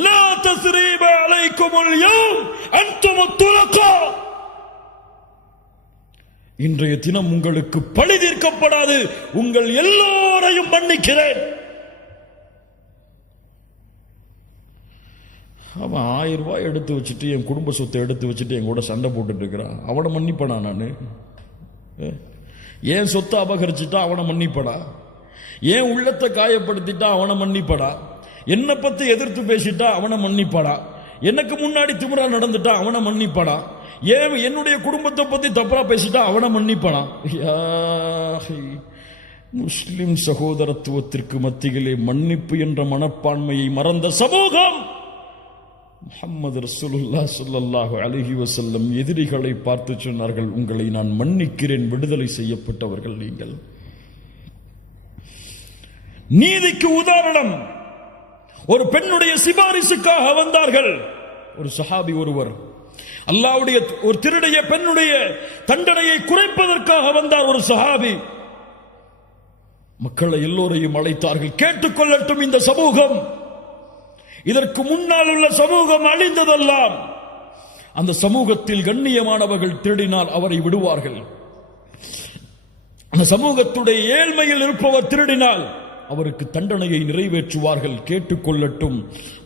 லா தஸ்ரீப அலைக்குமுல் யௌம் அன்துமுத் துலகா, இன்றைய தினம் உங்களுக்கு பழி தீர்க்கப்படாது, உங்கள் எல்லோரையும் மன்னிக்கிறேன். அவன் 1000 ரூபாய் எடுத்து வச்சுட்டு, என் குடும்ப சொத்தை எடுத்து வச்சுட்டு என் கூட சண்டை போட்டுட்டு இருக்கிறான், அவனை மன்னிப்படா? நான் ஏன் சொத்தை அபகரிச்சுட்டா அவனை மன்னிப்படா? ஏன் உள்ளத்தை காயப்படுத்திட்டா அவனை மன்னிப்படா? என்னை பத்தி எதிர்த்து பேசிட்டா அவனை மன்னிப்படா? எனக்கு முன்னாடி திமிரா நடந்துட்டா அவனை மன்னிப்படா? ஏன் என்னுடைய குடும்பத்தை பத்தி தப்பா பேசிட்டா அவனை மன்னிப்படா? முஸ்லிம் சகோதரத்துவத்திற்கு மத்தியிலே மன்னிப்பு என்ற மனப்பான்மையை மறந்த சமூகம். முஹம்மது ரசூலுல்லாஹ் ஸல்லல்லாஹு அலைஹி வஸல்லம் எதிரிகளை பார்த்து சொன்னார்கள், உங்களை நான் மன்னிக்கிறேன், விடுதலை செய்யப்பட்டவர்கள் நீங்கள். நீதிக்கு உதாரணம், ஒரு பெண்ணுடைய சிபாரிசுக்காக வந்தார்கள். ஒரு சஹாபி ஒருவர் அல்லாஹ்வுடைய ஒரு திருடைய பெண்ணுடைய தண்டனையை குறைப்பதற்காக வந்தார். ஒரு சஹாபி மக்களை எல்லோரையும் அழைத்தார்கள், கேட்டுக்கொள்ளட்டும் இந்த சமூகம், இதற்கு முன்னால் உள்ள சமூகம் அழிந்ததெல்லாம். அந்த சமூகத்தில் கண்ணியமானவர்கள் திருடினால் அவரை விடுவார்கள். அந்த சமூகத்துடைய ஏழ்மையில் இருப்பவர் திருடினால் அவருக்கு தண்டனையை நிறைவேற்றுவார்கள். கேட்டுக்கொள்ளட்டும்.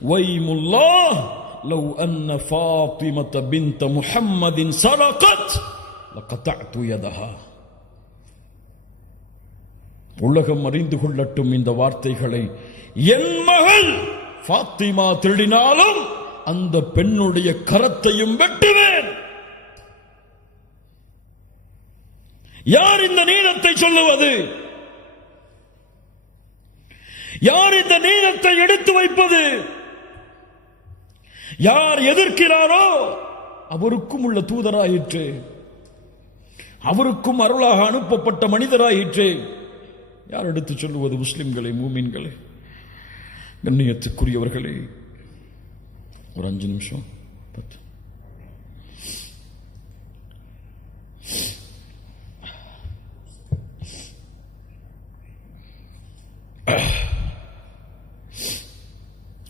வைமுல்லாஹ் லவ் அன்ன ஃபாத்திமத பின்த முஹம்மதின் ஸரகத் லகதஅது யதஹா. உலகம் அறிந்து கொள்ளட்டும் இந்த வார்த்தைகளை. என் மகள் ஃபாத்திமா திருடினாலும் அந்த பெண்ணுடைய கரத்தையும் வெட்டுவேன். யார் இந்த நீதத்தை சொல்லுவது? யார் இந்த நீதத்தை எடுத்து வைப்பது? யார் எதிர்க்கிறாரோ அவருக்கும் உள்ள தூதராயிற்று, அவருக்கும் அருளாக அனுப்பப்பட்ட மனிதராயிற்று. யார் எடுத்து சொல்லுவது? முஸ்லிம்களே, மூமின்களே, கண்ணியத்துக்குரியவர்களே. ஒரு 5 நிமிஷம் 10.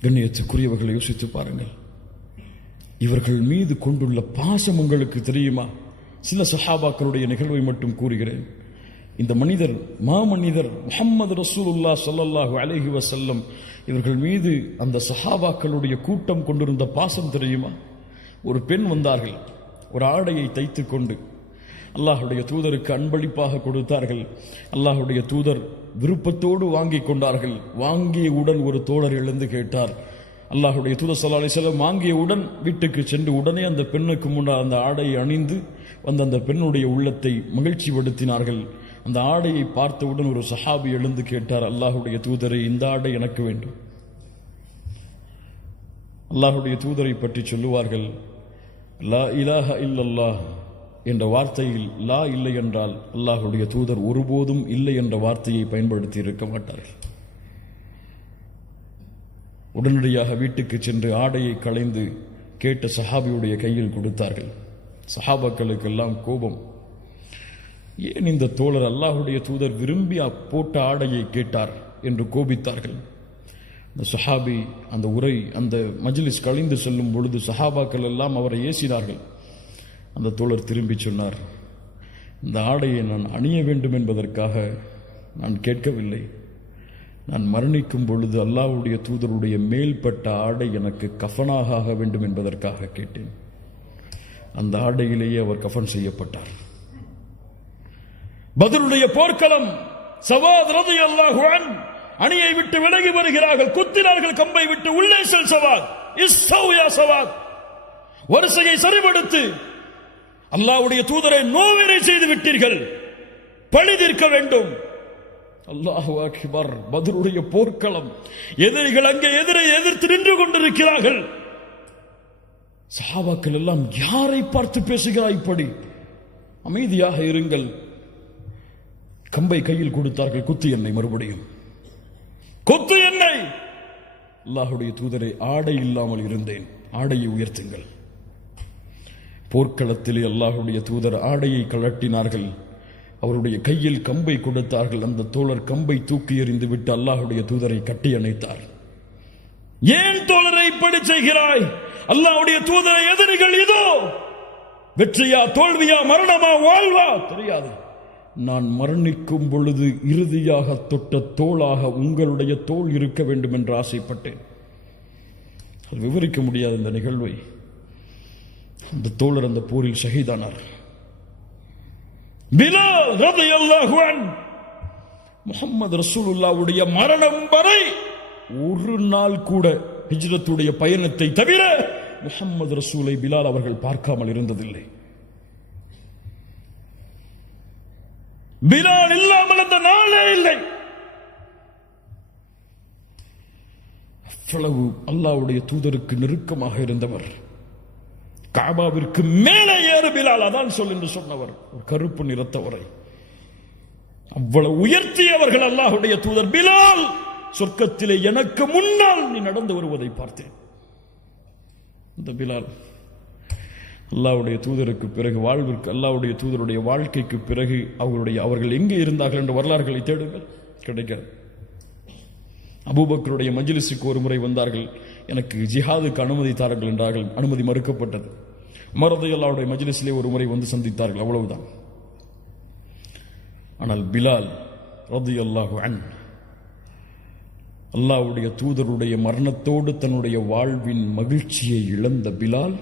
கண்ணியத்துக்குரியவர்களை யோசித்து பாருங்கள். இவர்கள் மீது கொண்டுள்ள பாசம் உங்களுக்கு தெரியுமா? சில சஹாபாக்களுடைய நிகழ்வை மட்டும் கூறுகிறேன். இந்த மனிதர், மாமனிதர் முஹம்மது ரசூலுல்லாஹ் ஸல்லல்லாஹு அலைஹி வஸல்லம் இவர்கள் மீது அந்த சஹாபாக்களுடைய கூட்டம் கொண்டிருந்த பாசம் தெரியுமா? ஒரு பெண் வந்தார்கள், ஒரு ஆடையை தைத்துக் கொண்டு அல்லாஹுடைய தூதருக்கு அன்பளிப்பாக கொடுத்தார்கள். அல்லாஹுடைய தூதர் விருப்பத்தோடு வாங்கிக் கொண்டார்கள். வாங்கியவுடன் ஒரு தோழர் எழுந்து கேட்டார். அல்லாஹுடைய தூதர் ஸல்லல்லாஹு அலைஹி வஸல்லம் வாங்கியவுடன் வீட்டுக்கு சென்று உடனே அந்த பெண்ணுக்கு முன்னால் அந்த ஆடையை அணிந்து வந்த அந்த பெண்ணுடைய உள்ளத்தை மகிழ்ச்சி படுத்தினார்கள். அந்த ஆடையை பார்த்தவுடன் ஒரு சஹாபி எழுந்து கேட்டார், அல்லாஹுடைய தூதரை, இந்த ஆடை எனக்கு வேண்டும். அல்லாஹுடைய தூதரை பற்றி சொல்லுவார்கள், லா இலாஹ இல்லல்லாஹ் என்ற வார்த்தையில் லா இல்லை என்றால் அல்லாஹுடைய தூதர் ஒருபோதும் இல்லை என்ற வார்த்தையை பயன்படுத்தி இருக்க மாட்டார்கள். உடனடியாக வீட்டுக்கு சென்று ஆடையை களைந்து கேட்ட சஹாபியுடைய கையில் கொடுத்தார்கள். சஹாபாக்களுக்கெல்லாம் கோபம். ஏன் இந்த தோழர் அல்லாஹுடைய தூதர் விரும்பி போட்ட ஆடையை கேட்டார் என்று கோபித்தார்கள். அந்த சஹாபி அந்த உரை, அந்த மஜ்லிஸ் கழிந்து செல்லும் பொழுது சஹாபாக்கள் எல்லாம் அவரை ஏசினார்கள். அந்த தோழர் திரும்பி சொன்னார், இந்த ஆடையை நான் அணிய வேண்டும் என்பதற்காக நான் கேட்கவில்லை. நான் மரணிக்கும் பொழுது அல்லாஹ்வுடைய தூதருடைய மேல்பட்ட ஆடை எனக்கு கஃபனாக ஆக வேண்டும் என்பதற்காக கேட்டேன். அந்த ஆடையிலேயே அவர் கஃபன் செய்யப்பட்டார். பத்ருடைய போர்க்களம், சவாத் ரலியல்லாஹு அன்ஹு அணியை விட்டு விலகி வருகிறார்கள். குத்தினார்கள் கம்பை விட்டு, உள்ளே செல் சவாத், இஸ்தவ் யா சவாத், வரிசையை சரிபடுத்து, அல்லாஹ்வுடைய தூதரை நோவினை செய்து விட்டீர்கள், பழி தீர்க்க வேண்டும். அல்லாஹு அக்பர். பத்ருடைய போர்க்களம், எதிரிகள் அங்கே எதிர்த்து நின்று கொண்டிருக்கிறார்கள். சஹாபாக்கள் எல்லாம், யாரை பார்த்து பேசுகிறாய் இப்படி? அமைதியாக இருங்கள். கம்பை கையில் கொடுத்தார்கள். குத்து என்னை, மறுபடியும் கொத்து என்னை. அல்லாஹுடைய தூதரை, ஆடை இல்லாமல் இருந்தேன், ஆடையை உயர்த்துங்கள். போர்க்களத்திலே அல்லாஹுடைய தூதர் ஆடையை கழட்டினார்கள். அவருடைய கையில் கம்பை கொடுத்தார்கள். அந்த தோழர் கம்பை தூக்கி எறிந்து விட்டு அல்லாஹுடைய தூதரை கட்டி அணைத்தார். ஏன் தோழரை இப்படி செய்கிறாய்? அல்லாஹுடைய தூதரை எதிரிகள் இதோ, வெற்றியா தோல்வியா, மரணமா வாழ்வா தெரியாது. நான் மரணிக்கும் பொழுது இறுதியாக தொட்ட தோளாக உங்களுடைய தோள் இருக்க வேண்டும் என்று ஆசைப்பட்டேன். அது விவரிக்க முடியாத இந்த நிகழ்வை. அந்த தோழர் அந்த போரில் ஷஹீதானார். பிலால் ரலியல்லாஹு அன்ஹு முஹம்மது ரசூலுல்லாஹ்வுடைய மரணம் வரை ஒரு நாள் கூட ஹிஜ்ரத்துடைய பயணத்தை தவிர முஹம்மது ரசூலை பிலால் அவர்கள் பார்க்காமல் இருந்ததில்லை. பிலால் இல்லாமல் அந்த நாளே இல்லை. அவ்வளவு அல்லாஹ்வுடைய தூதருக்கு நெருக்கமாக இருந்தவர். காபாவிற்கு மேலே ஏறு பிலால், அதான் சொல் என்று சொன்னவர். ஒரு கருப்பு நிறத்தவரை அவ்வளவு உயர்த்தியவர்கள் அல்லாஹ்வுடைய தூதர். பிலால், சொர்க்கத்திலே எனக்கு முன்னால் நீ நடந்து வருவதை பார்த்தேன். இந்த பிலால் அல்லாஹ்வுடைய தூதருக்கு பிறகு வாழ்விற்கு, அல்லாஹ்வுடைய தூதருடைய வாழ்க்கைக்கு பிறகு அவர்கள் எங்கே இருந்தார்கள் என்ற வரலாறுகளை தேடுங்கள், கிடைக்காது. அபூபக்கருடைய மஜ்லிஸுக்கு ஒரு முறை வந்தார்கள். எனக்கு ஜிஹாதுக்கு அனுமதி தாருங்கள் என்றார்கள். அனுமதி மறுக்கப்பட்டது. உமர் ரலியல்லாஹு அன்ஹு மஜ்லிஸிலே ஒரு முறை வந்து சந்தித்தார்கள், அவ்வளவுதான். ஆனால் பிலால் ரலியல்லாஹு அன்ஹு அல்லாஹ்வுடைய தூதருடைய மரணத்தோடு தன்னுடைய வாழ்வின் மகிழ்ச்சியை இழந்த பிலால்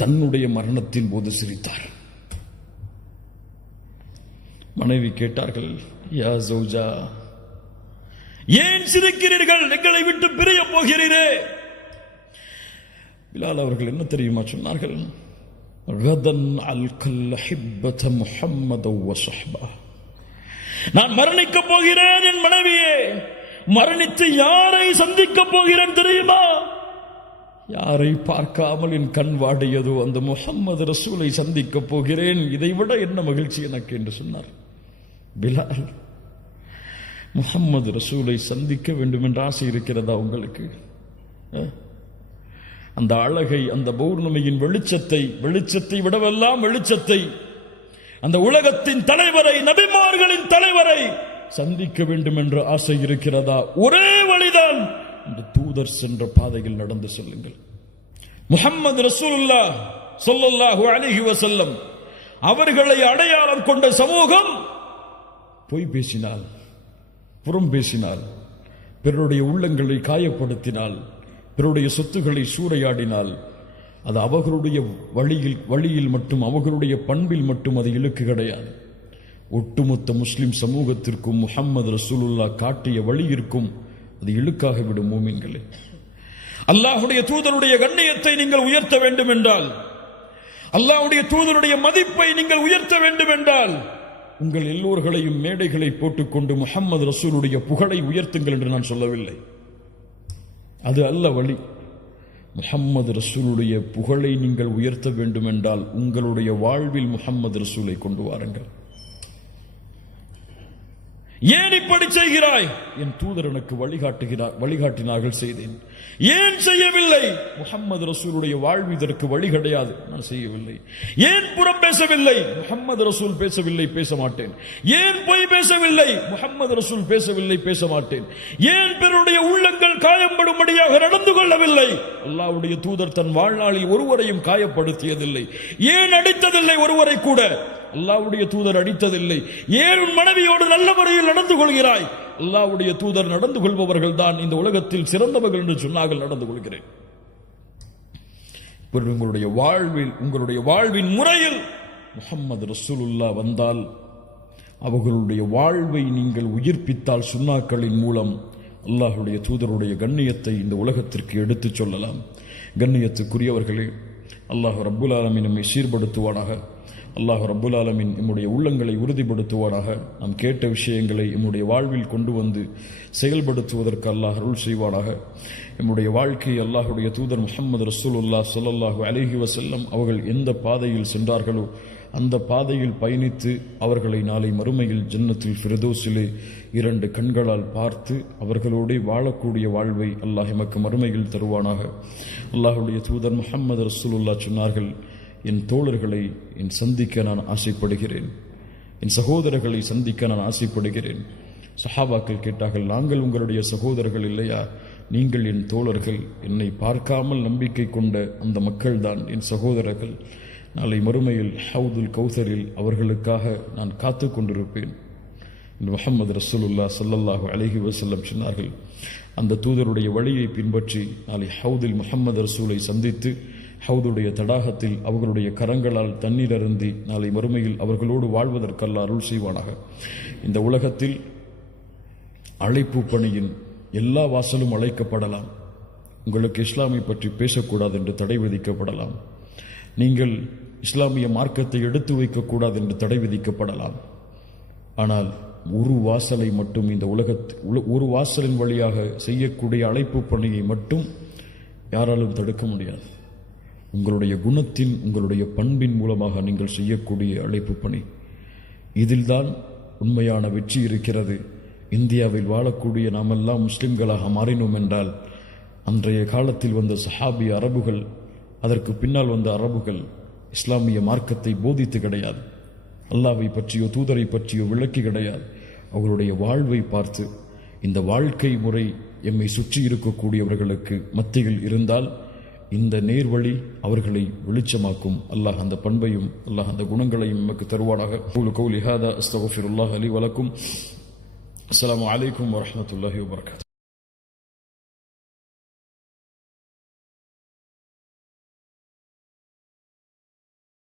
தன்னுடைய மரணத்தின் போது சிரித்தார். மனைவி கேட்டார்கள், யா ஜௌஜா, ஏன் சிரிக்கிறீர்கள்? எங்களை விட்டு பிரிய போகிறீரே. பிலால் அவர்கள் என்ன தெரியுமா சொன்னார்கள்? கதன் அல்கல் ஹிப்பத முஹம்மத வ ஸஹ்பா. நான் மரணிக்க போகிறேன் என் மனைவியே. மரணித்து யாரை சந்திக்க போகிறேன் தெரியுமா? யாரை பார்க்காமல் என் கண் வாடியதோ அந்த முஹம்மது ரசூலை சந்திக்கப் போகிறேன், இதைவிட என்ன மகிழ்ச்சி எனக்கு என்று சொன்னார் பிலால். முஹம்மது ரசூலை சந்திக்க வேண்டும் என்ற ஆசை இருக்கிறதா உங்களுக்கு? அந்த அழகை, அந்த பௌர்ணமியின் வெளிச்சத்தை விடவெல்லாம் வெளிச்சத்தை, அந்த உலகத்தின் தலைவரை, நபிமார்களின் தலைவரை சந்திக்க வேண்டும் என்ற ஆசை இருக்கிறதா? ஒரே வழிதான், இந்த தூதர் சென்ற பாதையில் நடந்து செல்லுங்கள். முஹம்மது ரசூலுல்லாஹ் ஸல்லல்லாஹு அலைஹி வஸல்லம் அவர்களை அடையாளம் கொண்ட சமூகம் பொய் பேசினால், புறம் பேசினால், பிறருடைய உள்ளங்களை காயப்படுத்தினால், பிறருடைய சொத்துக்களை சூறையாடினால், அது அவர்களுடைய வழியில் மட்டும், அவர்களுடைய பண்பில் மட்டும் அது இழுக்கு கிடையாது. ஒட்டுமொத்த முஸ்லிம் சமூகத்திற்கும் முஹம்மது ரசூலுல்லாஹ் காட்டிய வழியிற்கும் அது இழுக்காக விடும். மூமின்களே, அல்லாஹ்வுடைய தூதருடைய கண்ணியத்தை நீங்கள் உயர்த்த வேண்டும் என்றால், அல்லாஹ்வுடைய தூதருடைய மதிப்பை நீங்கள் உயர்த்த வேண்டும் என்றால், உங்கள் எல்லோர்களையும் மேடைகளை போட்டுக்கொண்டு முஹம்மது ரசூலுடைய புகழை உயர்த்துங்கள் என்று நான் சொல்லவில்லை. அது அல்ல வழி. முஹம்மது ரசூலுடைய புகழை நீங்கள் உயர்த்த வேண்டும் என்றால் உங்களுடைய வாழ்வில் முஹம்மது ரசூலை கொண்டு வாருங்கள். ஏன் இப்படி செய்கிறாய்? என் தூதர் எனக்கு வழிகாட்டினார்கள், செய்தேன். ஏன் செய்யவில்லை? முஹம்மது ரசூலுடைய வாழ்வு இதற்கு வழி கிடையாது, நான் செய்யவில்லை. ஏன் புறம் பேசவில்லை? முஹம்மது ரசூல் பேசவில்லை, பேச மாட்டேன். ஏன் பொய் பேசவில்லை? முஹம்மது ரசூல் பேசவில்லை, பேச மாட்டேன். ஏன் பிறருடைய உள்ளங்கள் காயப்படும்படியாக நடந்து கொள்ளவில்லை? அல்லாஹ்வுடைய தூதர் தன் வாழ்நாளில் ஒருவரையும் காயப்படுத்தியதில்லை. ஏன் அடித்ததில்லை ஒருவரை கூட? அல்லாஹ்வுடைய தூதர் அடித்ததில்லை. ஏன் உன் மனைவியோடு நல்ல முறையில் நடந்து கொள்கிறாய்? அல்லாஹ்வுடைய தூதர் நடந்து கொள்பவர்கள் தான் இந்த உலகத்தில் சிறந்தவர்கள் என்று சொன்னார்கள், நடந்து கொள்கிறேன். உங்களுடைய வாழ்வின் முறையில் முஹம்மது ரசூலுல்லாஹ் வந்தால், அவர்களுடைய வாழ்வை நீங்கள் உயிர்ப்பித்தால், சுன்னாக்களின் மூலம் அல்லாஹ்வுடைய தூதருடைய கண்ணியத்தை இந்த உலகத்திற்கு எடுத்துச் சொல்லலாம். கண்ணியத்துக்குரியவர்களே, அல்லாஹ் ரப்புல் ஆலமீன் நம்மை சீர்படுத்துவானாக. அல்லாஹ் ரப்புல் ஆலமீன் நம்முடைய உள்ளங்களை உறுதிப்படுத்துவானாக. நாம் கேட்ட விஷயங்களை நம்முடைய வாழ்வில் கொண்டு வந்து செயல்படுத்துவதற்கு அல்லாஹ் அருள் செய்வானாக. நம்முடைய வாழ்க்கையை அல்லாஹ்வுடைய தூதர் முஹம்மது ரசூலுல்லாஹ் ஸல்லல்லாஹு அலைஹி வஸல்லம் அவர்கள் எந்த பாதையில் சென்றார்களோ அந்த பாதையில் பயணித்து அவர்களை நாளை மறுமையில் ஜன்னத்துல் ஃபிர்தௌஸிலே 2 கண்களால் பார்த்து அவர்களோடு வாழக்கூடிய வாழ்வை அல்லாஹ் எமக்கு மறுமையில் தருவானாக. அல்லாஹ்வுடைய தூதர் முஹம்மது ரசூலுல்லாஹ் சொன்னார்கள், என் தோழர்களை சந்திக்க நான் ஆசைப்படுகிறேன், என் சகோதரர்களை சந்திக்க நான் ஆசைப்படுகிறேன். சஹாபாக்கள் கேட்டார்கள், நாங்கள் உங்களுடைய சகோதரர்கள் இல்லையா? நீங்கள் என் தோழர்கள். என்னை பார்க்காமல் நம்பிக்கை கொண்ட அந்த மக்கள் தான் என் சகோதரர்கள். நாளை மறுமையில் ஹவுதுல் கௌசரில் அவர்களுக்காக நான் காத்து கொண்டிருப்பேன். முஹம்மது ரசூலுல்லாஹ் ஸல்லல்லாஹு அலைஹி வஸல்லம் சொன்னார்கள், அந்த தூதருடைய வழியை பின்பற்றி நாளை ஹவுதில் முஹம்மது ரசூலை சந்தித்து ஹவுதுடைய தடாகத்தில் அவர்களுடைய கரங்களால் தண்ணீர் அருந்தி நாளை மறுமையில் அவர்களோடு வாழ்வதற்கல்ல அருள் செய்வானாக. இந்த உலகத்தில் அழைப்பு பணியின் எல்லா வாசலும் அழைக்கப்படலாம். உங்களுக்கு இஸ்லாமை பற்றி பேசக்கூடாது என்று தடை விதிக்கப்படலாம். நீங்கள் இஸ்லாமிய மார்க்கத்தை எடுத்து வைக்கக்கூடாது என்று தடை விதிக்கப்படலாம். ஆனால் ஒரு வாசலை மட்டும், இந்த ஒரு வாசலின் வழியாக செய்யக்கூடிய அழைப்பு பணியை மட்டும் யாராலும் தடுக்க முடியாது. உங்களுடைய குணத்தின், உங்களுடைய பண்பின் மூலமாக நீங்கள் செய்யக்கூடிய அழைப்பு பணி, இதில்தான் உண்மையான வெற்றி இருக்கிறது. இந்தியாவில் வாழக்கூடிய நாமெல்லாம் முஸ்லிம்களாக மாறினோம் என்றால், அன்றைய காலத்தில் வந்த சஹாபி அரபுகள், அதற்கு பின்னால் வந்த அரபுகள் இஸ்லாமிய மார்க்கத்தை போதித்து கிடையாது, அல்லாஹ்வை பற்றியோ தூதரை பற்றியோ விளக்கி கிடையாது. அவர்களுடைய வாழ்வை பார்த்து, இந்த வாழ்க்கை முறை எம்மை சுற்றி இருக்கக்கூடியவர்களுக்கு மத்தியில் இருந்தால் இந்த நேர்வழி அவர்களை வெளிச்சமாக்கும். அல்லாஹ் அந்த பண்பையும் அல்லாஹ் அந்த குணங்களையும் நமக்கு தருவானாக. கௌலி ஹாதா அஸ்தக்ஃபிருல்லாஹ் லி வ லக்கும். அஸ்ஸலாமு அலைக்கும் வ ரஹ்மத்துல்லாஹி வ பரகாத்துஹு.